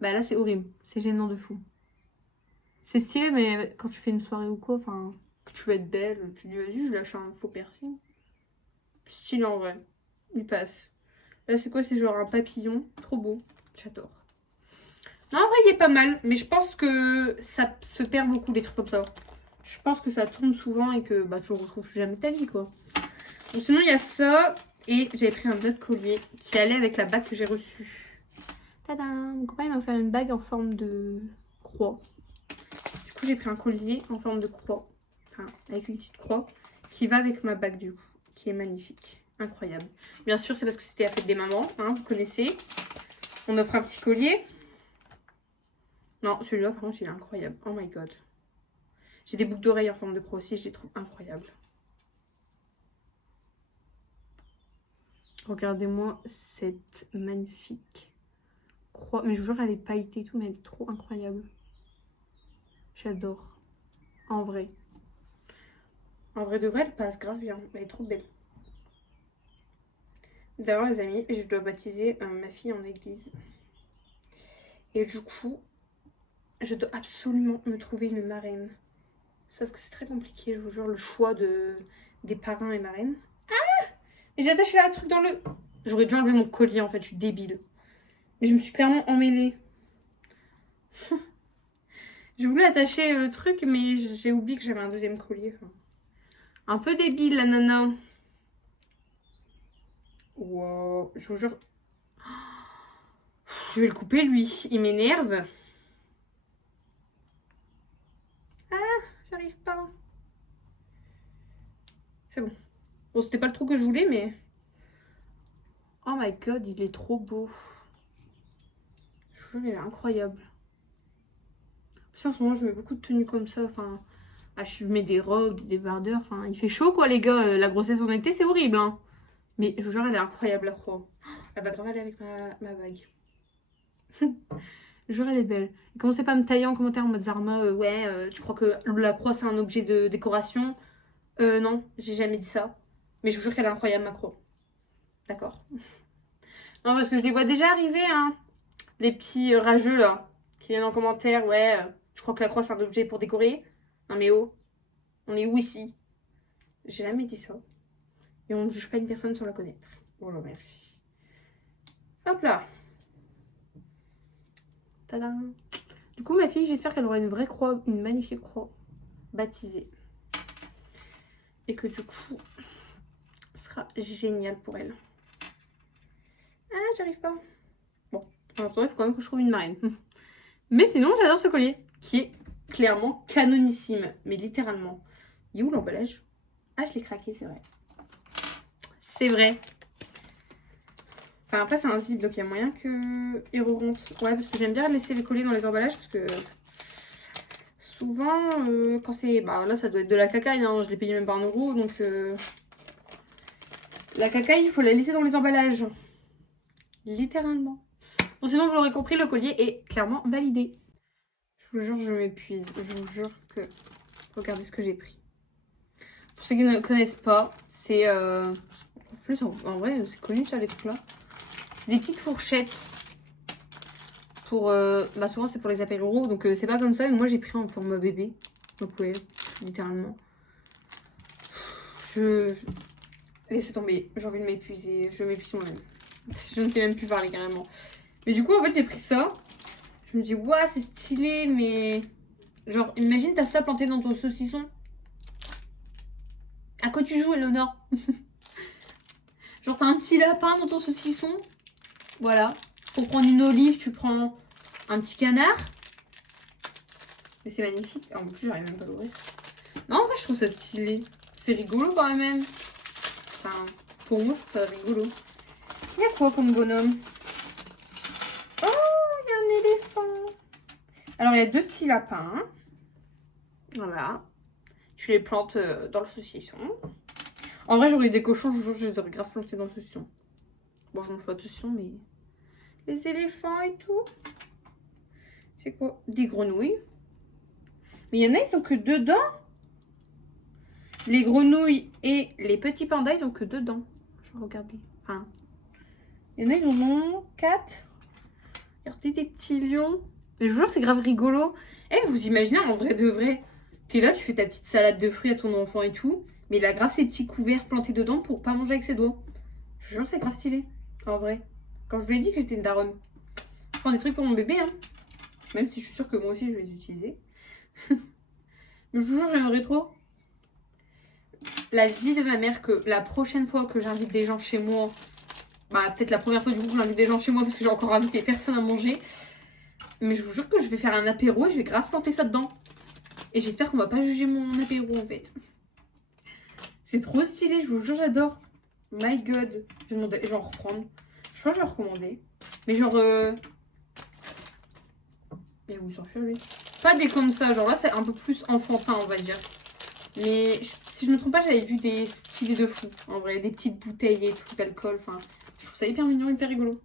Bah là, c'est horrible. C'est gênant de fou. C'est stylé, mais quand tu fais une soirée ou quoi, enfin, que tu veux être belle, tu dis vas-y, je lâche un faux piercing. Stylé en vrai. Il passe. Là, c'est quoi? C'est genre un papillon. Trop beau. J'adore. Non, en vrai, il est pas mal. Mais je pense que ça se perd beaucoup, les trucs comme ça. Je pense que ça tourne souvent et que bah, tu ne retrouves plus jamais ta vie, quoi. Bon, sinon, il y a ça. Et j'avais pris un autre collier qui allait avec la bague que j'ai reçue. Tadam! Mon copain m'a offert une bague en forme de croix. Du coup, j'ai pris un collier en forme de croix. Enfin, avec une petite croix qui va avec ma bague, du coup. Qui est magnifique. Incroyable. Bien sûr, c'est parce que c'était la fête des mamans. Hein, vous connaissez. On offre un petit collier. Non, celui-là, par contre, il est incroyable. Oh my god. J'ai des boucles d'oreilles en forme de croix aussi. Je les trouve incroyables. Regardez-moi cette magnifique croix. Mais je vous jure, elle est pailletée et tout, mais elle est trop incroyable. J'adore. En vrai. En vrai de vrai, elle passe grave bien. Elle est trop belle. D'ailleurs, les amis, je dois baptiser ma fille en église. Et du coup, je dois absolument me trouver une marraine. Sauf que c'est très compliqué, je vous jure, le choix des parrains et marraines. Ah! Et j'ai attaché là un truc dans le... J'aurais dû enlever mon collier en fait, je suis débile. Mais je me suis clairement emmêlée. Je voulais attacher le truc, mais j'ai oublié que j'avais un deuxième collier. Enfin, un peu débile la nana. Wow, je vous jure. Je vais le couper lui, il m'énerve. Ah, j'arrive pas. C'est bon. Bon, c'était pas le trou que je voulais, mais... Oh my god, il est trop beau. Je vous jure, il est incroyable. En ce moment, je mets beaucoup de tenues comme ça. Enfin, je mets des robes, des débardeurs. Enfin, il fait chaud, quoi, les gars. La grossesse en été, c'est horrible, hein. Mais je vous jure, elle est incroyable, la croix. Elle va grave aller avec ma bague. Je vous jure, elle est belle. Et commencez pas à me tailler en commentaire en mode Zarma, ouais, tu crois que la croix, c'est un objet de décoration? Non, j'ai jamais dit ça. Mais je vous jure qu'elle est incroyable, ma croix. D'accord. Non, parce que je les vois déjà arriver, hein. Les petits rageux, là, qui viennent en commentaire, ouais, je crois que la croix, c'est un objet pour décorer. Non, mais oh, on est où ici? J'ai jamais dit ça. Et on ne juge pas une personne sans la connaître. Bonjour, merci. Hop là. Tadam. Du coup, ma fille, j'espère qu'elle aura une vraie croix, une magnifique croix baptisée. Et que du coup, ce sera génial pour elle. Ah, j'arrive pas. Bon, en attendant, il faut quand même que je trouve une marraine. Mais sinon, j'adore ce collier, qui est clairement canonissime. Mais littéralement. Il est où l'emballage? Ah, je l'ai craqué, c'est vrai. C'est vrai. Enfin, après, c'est un zip, donc il y a moyen qu'il re-rentre. Ouais, parce que j'aime bien laisser les colliers dans les emballages, parce que souvent, quand c'est... Bah là, ça doit être de la cacaille, hein. Je l'ai payé même pas 1 euro, donc... La cacaille, il faut la laisser dans les emballages. Littéralement. Bon, sinon, vous l'aurez compris, le collier est clairement validé. Je vous jure, je m'épuise. Je vous jure que... Regardez ce que j'ai pris. Pour ceux qui ne connaissent pas, c'est... En plus, en vrai, c'est connu ça, les trucs là. C'est des petites fourchettes. Pour... Bah, souvent, c'est pour les apéros. Donc, c'est pas comme ça. Mais moi, j'ai pris en format bébé. Donc, ouais, littéralement. Laissez tomber. J'ai envie de m'épuiser. Je m'épuise moi-même. Je ne sais même plus parler carrément. Mais du coup, en fait, j'ai pris ça. Je me dis, waouh, c'est stylé, mais... Genre, imagine, t'as ça planté dans ton saucisson. À quoi tu joues, Eleonore? Genre, t'as un petit lapin dans ton saucisson. Voilà. Pour prendre une olive, tu prends un petit canard. Mais c'est magnifique. En plus, j'arrive même pas à l'ouvrir. Non, en vrai, je trouve ça stylé. C'est rigolo quand même. Enfin, pour moi, je trouve ça rigolo. Il y a quoi comme bonhomme? Oh, il y a un éléphant. Alors, il y a 2 petits lapins. Voilà. Tu les plantes dans le saucisson. En vrai, j'aurais eu des cochons, je vous jure, je les aurais grave plantés dans le saucisson. Bon, je mange pas de saucisson, mais... Les éléphants et tout. C'est quoi? Des grenouilles. Mais il y en a, ils ont que 2 dents. Les grenouilles et les petits pandas, ils ont que 2 dents. Je vais regarder. Enfin, il y en a, ils en ont 4. Regardez des petits lions. Mais je vous jure, c'est grave rigolo. Eh, vous imaginez, en vrai de vrai, t'es là, tu fais ta petite salade de fruits à ton enfant et tout. Mais il a grave ses petits couverts plantés dedans pour pas manger avec ses doigts. Je vous jure, c'est grave stylé. En vrai. Quand je lui ai dit que j'étais une daronne. Je prends des trucs pour mon bébé, hein. Même si je suis sûre que moi aussi, je vais les utiliser. Mais je vous jure, j'aimerais trop la vie de ma mère que la prochaine fois que j'invite des gens chez moi, bah peut-être la première fois du coup que j'invite des gens chez moi parce que j'ai encore invité personne à manger, mais je vous jure que je vais faire un apéro et je vais grave planter ça dedans. Et j'espère qu'on va pas juger mon apéro en fait. C'est trop stylé, je vous jure, j'adore. My god. Je vais en reprendre. Je crois que je vais recommander. Mais genre... Et où s'enfuir lui? Pas des comme ça, genre là c'est un peu plus enfantin on va dire. Mais si je me trompe pas, j'avais vu des stylés de fou. En vrai, des petites bouteilles et tout d'alcool. Enfin, je trouve ça hyper mignon, hyper rigolo.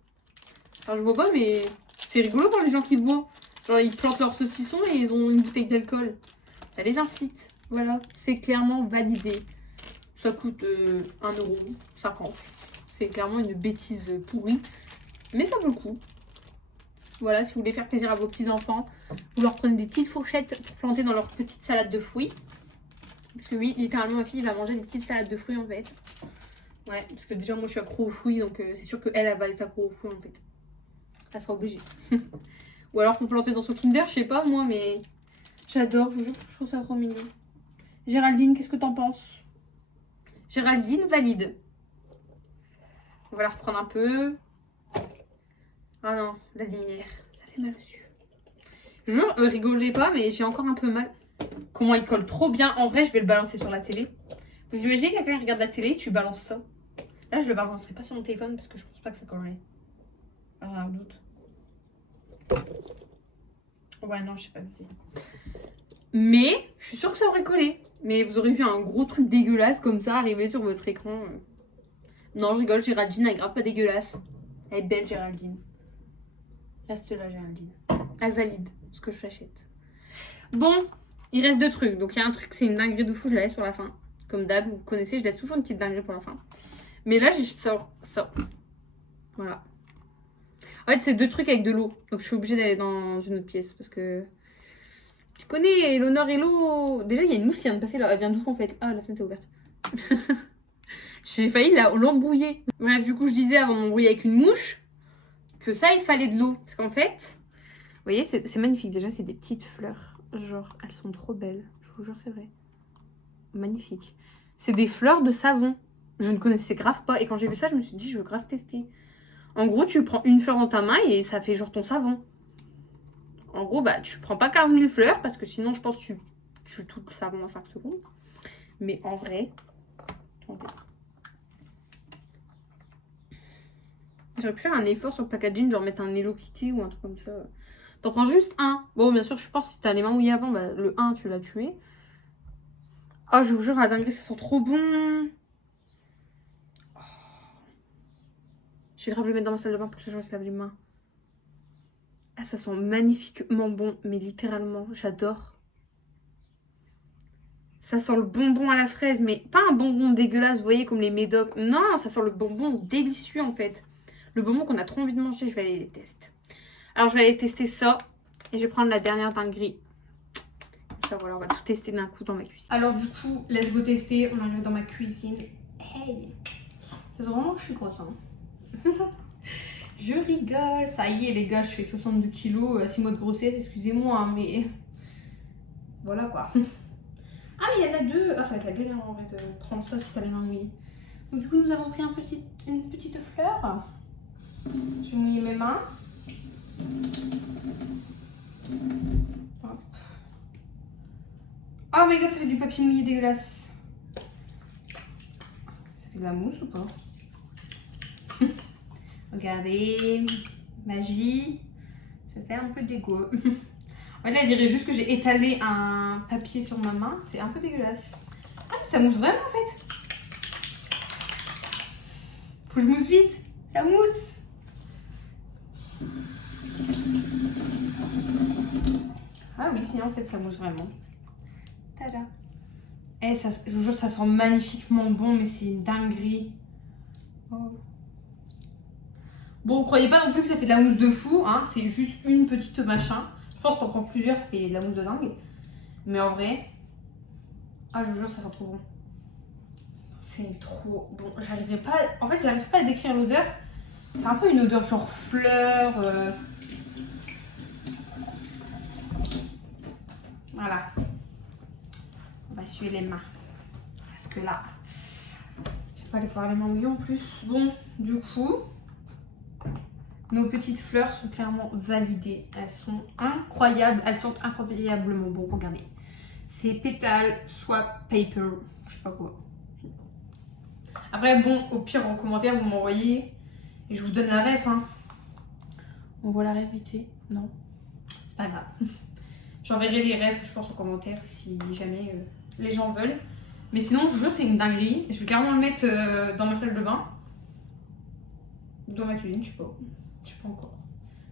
Alors je bois pas, mais c'est rigolo pour les gens qui boivent. Genre ils plantent leur saucisson et ils ont une bouteille d'alcool. Ça les incite. Voilà, c'est clairement validé. Ça coûte 1,50 €. C'est clairement une bêtise pourrie. Mais ça vaut le coup. Voilà, si vous voulez faire plaisir à vos petits-enfants, vous leur prenez des petites fourchettes pour planter dans leur petite salade de fruits. Parce que oui, littéralement, ma fille va manger des petites salades de fruits en fait. Ouais, parce que déjà, moi je suis accro aux fruits, donc c'est sûr qu'elle, elle va être accro aux fruits en fait. Elle sera obligée. Ou alors pour planter dans son Kinder, je sais pas moi, mais j'adore, je vous jure, je trouve ça trop mignon. Géraldine, qu'est-ce que t'en penses? Géraldine valide. On va la reprendre un peu. Ah non, la lumière, ça fait mal aux yeux. Je vous jure, rigolez pas, mais j'ai encore un peu mal. Comment il colle trop bien. En vrai, je vais le balancer sur la télé. Vous imaginez quelqu'un qui regarde la télé, tu balances ça. Là, je le balancerai pas sur mon téléphone parce que je pense pas que ça collerait. J'ai un doute. Ouais, non, je sais pas viser. Mais je suis sûre que ça aurait collé. Mais vous aurez vu un gros truc dégueulasse comme ça arriver sur votre écran. Non, je rigole, Géraldine, elle est grave pas dégueulasse. Elle est belle, Géraldine. Reste là, Géraldine. Elle valide ce que je t'achète. Bon, il reste 2 trucs. Donc il y a un truc, c'est une dinguerie de fou, je la laisse pour la fin. Comme d'hab, vous connaissez, je laisse toujours une petite dinguerie pour la fin. Mais là, j'ai ça. Voilà. En fait, c'est 2 trucs avec de l'eau. Donc je suis obligée d'aller dans une autre pièce parce que... Tu connais l'honneur et l'eau. Déjà, il y a une mouche qui vient de passer là. Elle vient d'où en fait? Ah, la fenêtre est ouverte. J'ai failli l'embrouiller. Bref, du coup, je disais avant de m'embrouiller avec une mouche que ça, il fallait de l'eau. Parce qu'en fait, vous voyez, c'est magnifique. Déjà, c'est des petites fleurs. Genre, elles sont trop belles. Je vous jure, c'est vrai. Magnifique. C'est des fleurs de savon. Je ne connaissais grave pas. Et quand j'ai vu ça, je me suis dit, je veux grave tester. En gros, tu prends une fleur dans ta main et ça fait genre ton savon. En gros, bah, tu prends pas 15 000 fleurs parce que sinon, je pense que tu tues tout le savon en 5 secondes. Mais en vrai, attendez. J'aurais pu faire un effort sur le packaging, genre mettre un Hello Kitty ou un truc comme ça. T'en prends juste un. Bon, bien sûr, je pense que si t'as les mains mouillées avant, bah, le 1, tu l'as tué. Oh, je vous jure, la dinguerie, ça sent trop bon. Oh. Je vais grave le mettre dans ma salle de bain pour que les gens se lavent les mains. Ah, ça sent magnifiquement bon, mais littéralement, j'adore. Ça sent le bonbon à la fraise, mais pas un bonbon dégueulasse, vous voyez, comme les médocs. Non, ça sent le bonbon délicieux, en fait. Le bonbon qu'on a trop envie de manger, je vais aller les tester. Alors, je vais aller tester ça, et je vais prendre la dernière dinguerie. Ça, voilà, on va tout tester d'un coup dans ma cuisine. Alors, du coup, let's go tester. On arrive dans ma cuisine. Hey! Ça sent vraiment que je suis grosse, hein. Je rigole. Ça y est, les gars, je fais 62 kilos à 6 mois de grossesse, excusez-moi, hein, mais... Voilà, quoi. Ah, mais il y en a 2. Ah, ça va être la galère, en fait, de prendre ça si t'as les mains mouillées. Donc, du coup, nous avons pris une petite fleur. Je vais mouiller mes mains. Hop. Oh my god, ça fait du papier mouillé dégueulasse. Ça fait de la mousse ou pas? Regardez, magie, ça fait un peu dégueu. En fait, là, elle dirait juste que j'ai étalé un papier sur ma main. C'est un peu dégueulasse. Ah, mais ça mousse vraiment, en fait. Faut que je mousse vite. Ça mousse. Ah oui, si, en fait, ça mousse vraiment. Tada. Eh, ça, je vous jure, ça sent magnifiquement bon, mais c'est une dinguerie. Oh. Bon, vous croyez pas non plus que ça fait de la mousse de fou, hein. C'est juste une petite machin. Je pense que t'en prends plusieurs, ça fait de la mousse de dingue. Mais en vrai... Ah, je vous jure, ça sent trop bon. C'est trop bon. J'arriverai pas... En fait, j'arrive pas à décrire l'odeur. C'est un peu une odeur genre fleur. Voilà. On va essuyer les mains. Parce que là... Je vais pas aller voir les mains mouillées en plus. Bon, du coup... Nos petites fleurs sont clairement validées. Elles sont incroyables. Elles sentent incroyablement bon. Regardez. C'est Pétale Swap Paper. Je sais pas quoi. Après, bon, au pire, en commentaire, vous m'envoyez. Et je vous donne la ref. Hein. On voit la ref vite fait? Non. C'est pas grave. J'enverrai les refs, je pense, en commentaire si jamais les gens veulent. Mais sinon, je vous jure, c'est une dinguerie. Je vais carrément le mettre dans ma salle de bain. Dans ma cuisine, je sais pas. Je sais pas encore.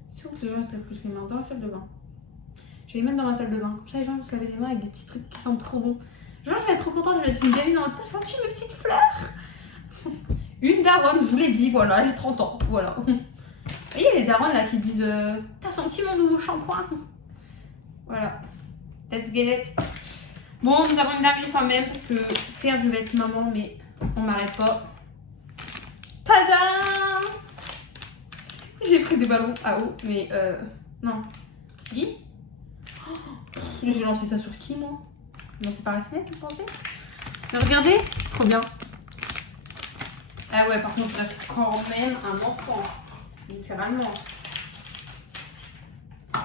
Si vous les gens se lavent plus les mains dans la salle de bain. Je vais les mettre dans ma salle de bain. Comme ça, les gens vont se laver les mains avec des petits trucs qui sentent trop bon. Genre, je vais être trop contente. Je vais être une gamine en mode, t'as senti mes petites fleurs? Une daronne, je vous l'ai dit, voilà, j'ai 30 ans. Voilà. Vous voyez les daronnes là qui disent, t'as senti mon nouveau shampoing? Voilà. Let's get it. Bon, nous avons une dinguerie quand même. Parce que certes, je vais être maman, mais on m'arrête pas. Tada! J'ai pris des ballons à eau, mais non. Si. Oh, j'ai lancé ça sur qui, moi? J'ai lancé par la fenêtre, vous pensez? Mais regardez, c'est trop bien. Ah ouais, par contre, je reste quand même un enfant. Littéralement.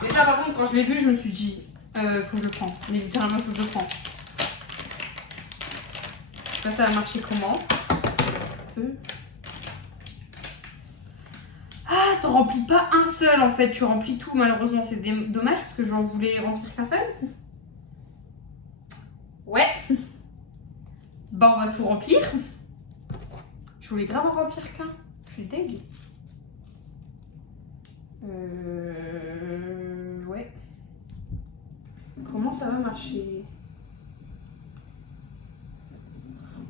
Mais ça, par contre, quand je l'ai vu, je me suis dit, faut que je le prends. Mais littéralement, faut que je le prends. sais pas ça va marcher comment. Ah, t'en remplis pas un seul en fait, tu remplis tout malheureusement, c'est dommage parce que j'en voulais remplir qu'un seul. Ouais. Bah on va tout remplir. Je voulais grave en remplir qu'un. Je suis deg. Ouais. Comment ça va marcher?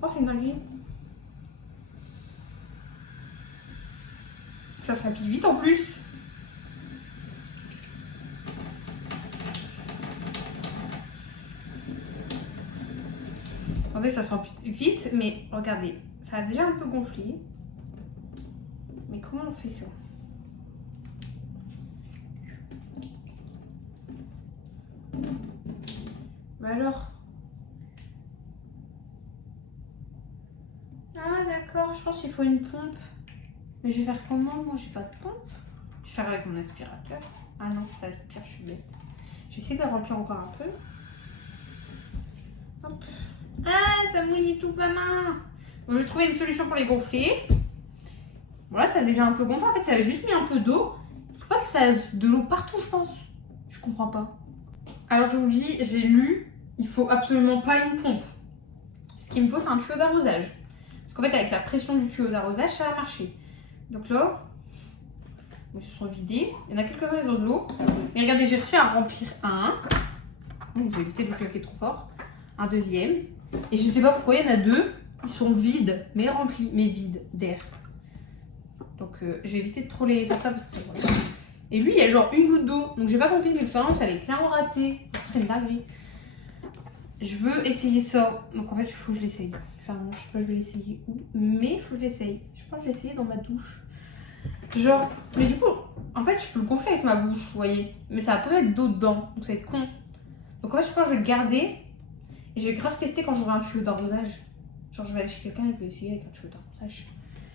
Oh c'est une dinguerie. Ça se remplit vite en plus. Attendez, ça se remplit vite, mais regardez, ça a déjà un peu gonflé. Mais comment on fait ça? Bah alors? Ah d'accord, je pense qu'il faut une pompe. Mais je vais faire comment? Moi j'ai pas de pompe. Je vais faire avec mon aspirateur. Ah non, ça aspire, je suis bête. J'essaie de la remplir encore un peu. Hop. Ah, ça mouille tout ma main. Bon, j'ai trouvé une solution pour les gonfler. Voilà, ça a déjà un peu gonflé. En fait, ça a juste mis un peu d'eau. Il faut pas que ça ait de l'eau partout, je pense. Je comprends pas. Alors, je vous dis, j'ai lu, il faut absolument pas une pompe. Ce qu'il me faut, c'est un tuyau d'arrosage. Parce qu'en fait, avec la pression du tuyau d'arrosage, ça va marcher. Donc là, ils se sont vidés. Il y en a quelques-uns, ils ont de l'eau. Mais regardez, j'ai reçu à remplir un. Donc, j'ai évité de le claquer trop fort. Un deuxième. Et je sais pas pourquoi, il y en a deux. Ils sont vides, mais remplis, mais vides d'air. Donc, je vais éviter de trop les faire ça parce que voilà. Et lui, il y a genre une goutte d'eau. Donc, j'ai pas compris que l'expérience, elle est clairement ratée. C'est une dinguerie. Je veux essayer ça. Donc, en fait, il faut que je l'essaye. Enfin, non, je sais pas, je vais l'essayer où. Mais il faut que je l'essaye. Je pense que je vais essayer dans ma douche. Genre, mais du coup, en fait, je peux le gonfler avec ma bouche, vous voyez. Mais ça va pas mettre d'eau dedans. Donc, ça va être con. Donc, en fait, je pense que je vais le garder. Et je vais grave tester quand j'aurai un tuyau d'arrosage. Genre, je vais aller chez quelqu'un et je vais essayer avec un tuyau d'arrosage.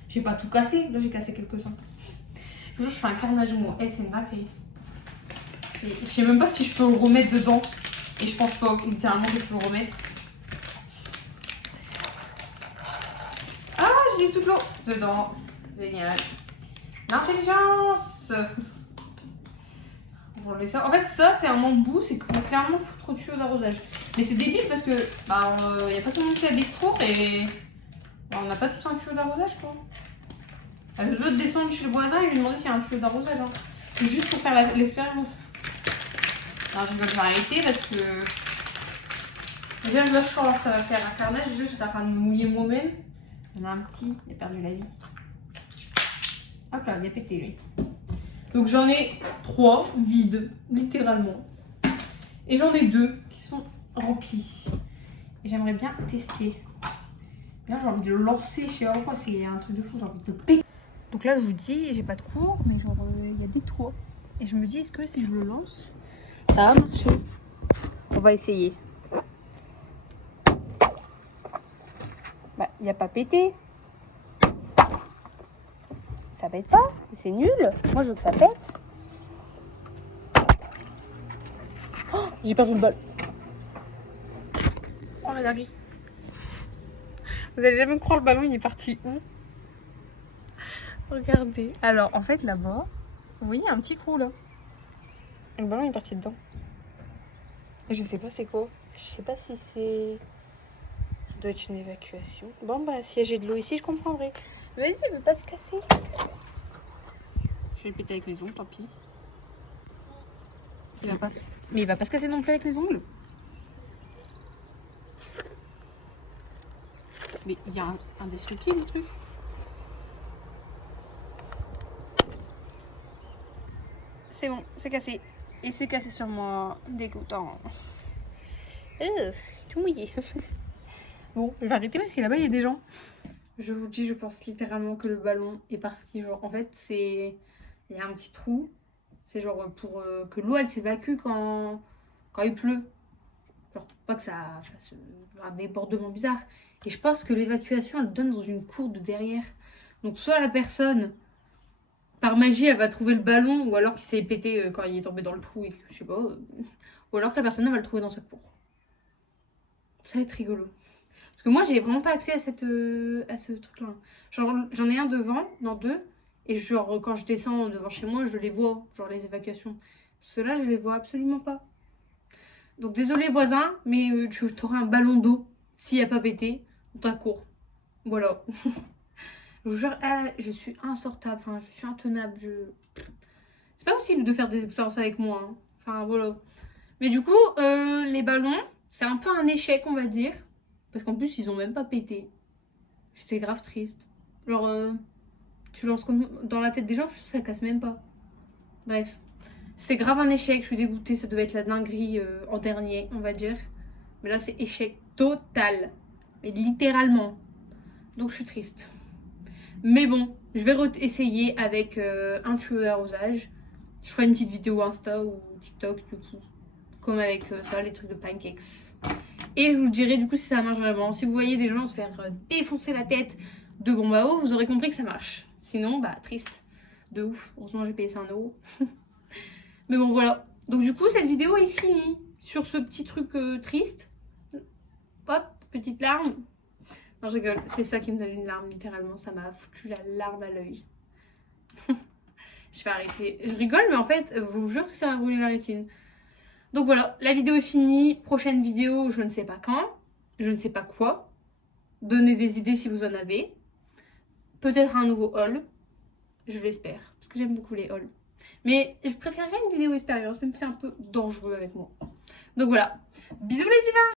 J'ai pas tout cassé. Là, j'ai cassé quelques-uns. Toujours, je fais un carnage moi. Eh, c'est une dinguerie. Je sais même pas si je peux le remettre dedans. Et je pense pas littéralement que je peux le remettre. Ah, j'ai eu toute l'eau dedans. Génial. L'intelligence. On va enlever ça. En fait, ça, c'est un embout. C'est qu'on va clairement foutre au tuyau d'arrosage. Mais c'est débile parce que bah, y a pas tout le monde qui a des fours et bah, on n'a pas tous un tuyau d'arrosage, quoi. Je veux descendre chez le voisin et lui demander s'il y a un tuyau d'arrosage. Hein. C'est juste pour faire l'expérience. Alors, je vais arrêter parce que déjà, je lâche ça va faire un carnage. Déjà, j'étais en train de me mouiller moi-même. Il y en a un petit, il a perdu la vie. Hop là, il a pété lui. Donc, j'en ai 3 vides, littéralement. Et j'en ai 2 qui sont remplis. Et j'aimerais bien tester. Là, j'ai envie de le lancer, je sais pas pourquoi, c'est un truc de fou, j'ai envie de le péter. Donc là, je vous dis, j'ai pas de cours, mais genre, il y a des toits. Et je me dis, est-ce que si je le lance, ça va marcher? On va essayer. Bah, il n'y a pas pété. Ça pète pas, c'est nul. Moi, je veux que ça pète. Oh, j'ai perdu le bol. Oh la dinguerie. Vous allez jamais me croire, le ballon, il est parti où? Regardez. Alors, en fait, là-bas, vous voyez, il y a un petit trou, là. Et le ballon, il est parti dedans. Et je sais pas c'est quoi. Je sais pas si c'est... Ça doit être une évacuation. Bon, bah, si j'ai de l'eau ici, je comprendrai. Vas-y, il veut pas se casser. Je vais le péter avec mes ongles, tant pis. Il va pas... Mais il va pas se casser non plus avec mes ongles. Mais il y a un destructible, le truc. C'est bon, c'est cassé. Et c'est cassé sur moi. Dégoûtant. Tout mouillé. Bon, je vais arrêter parce que là-bas, il y a des gens. Je vous dis, je pense littéralement que le ballon est parti. Genre, en fait, c'est... Il y a un petit trou. C'est genre pour que l'eau, elle s'évacue quand il pleut. Genre, pour pas que ça fasse un débordement bizarre. Et je pense que l'évacuation, elle donne dans une cour de derrière. Donc, soit la personne... Par magie, elle va trouver le ballon, ou alors qu'il s'est pété quand il est tombé dans le trou, et que, je sais pas. Ou alors que la personne elle va le trouver dans sa cour. Ça va être rigolo. Parce que moi, j'ai vraiment pas accès à ce truc-là. Genre, j'en ai un devant, dans deux. Et genre, quand je descends devant chez moi, je les vois. Genre, les évacuations. Ceux-là, je les vois absolument pas. Donc, désolé, voisin, mais tu auras un ballon d'eau s'il n'y a pas pété dans ta cour. Voilà. Je vous jure, je suis insortable. Enfin, je suis intenable. C'est pas possible de faire des expériences avec moi. Hein. Enfin, voilà. Mais du coup, les ballons, c'est un peu un échec, on va dire. Parce qu'en plus, ils ont même pas pété. J'étais grave triste. Genre, tu lances comme dans la tête des gens, je trouve que ça casse même pas. Bref. C'est grave un échec, je suis dégoûtée. Ça devait être la dinguerie en dernier, on va dire. Mais là, c'est échec total. Mais littéralement. Donc, je suis triste. Mais bon, je vais essayer avec un tuyau d'arrosage. Je ferai une petite vidéo Insta ou TikTok, du coup. Comme avec ça, les trucs de pancakes. Et je vous dirai du coup si ça marche vraiment. Si vous voyez des gens se faire défoncer la tête de bombe à eau, vous aurez compris que ça marche. Sinon, bah triste. De ouf. Heureusement, j'ai payé ça 1 euro. Mais bon, voilà. Donc du coup, cette vidéo est finie sur ce petit truc triste. Hop, petite larme. Non, je rigole. C'est ça qui me donne une larme, littéralement. Ça m'a foutu la larme à l'œil. Je vais arrêter. Je rigole, mais en fait, je vous jure que ça m'a brûlé la rétine. Donc voilà, la vidéo est finie. Prochaine vidéo, je ne sais pas quand. Je ne sais pas quoi. Donnez des idées si vous en avez. Peut-être un nouveau haul. Je l'espère. Parce que j'aime beaucoup les hauls. Mais je préférerais une vidéo expérience, même si c'est un peu dangereux avec moi. Donc voilà. Bisous les humains!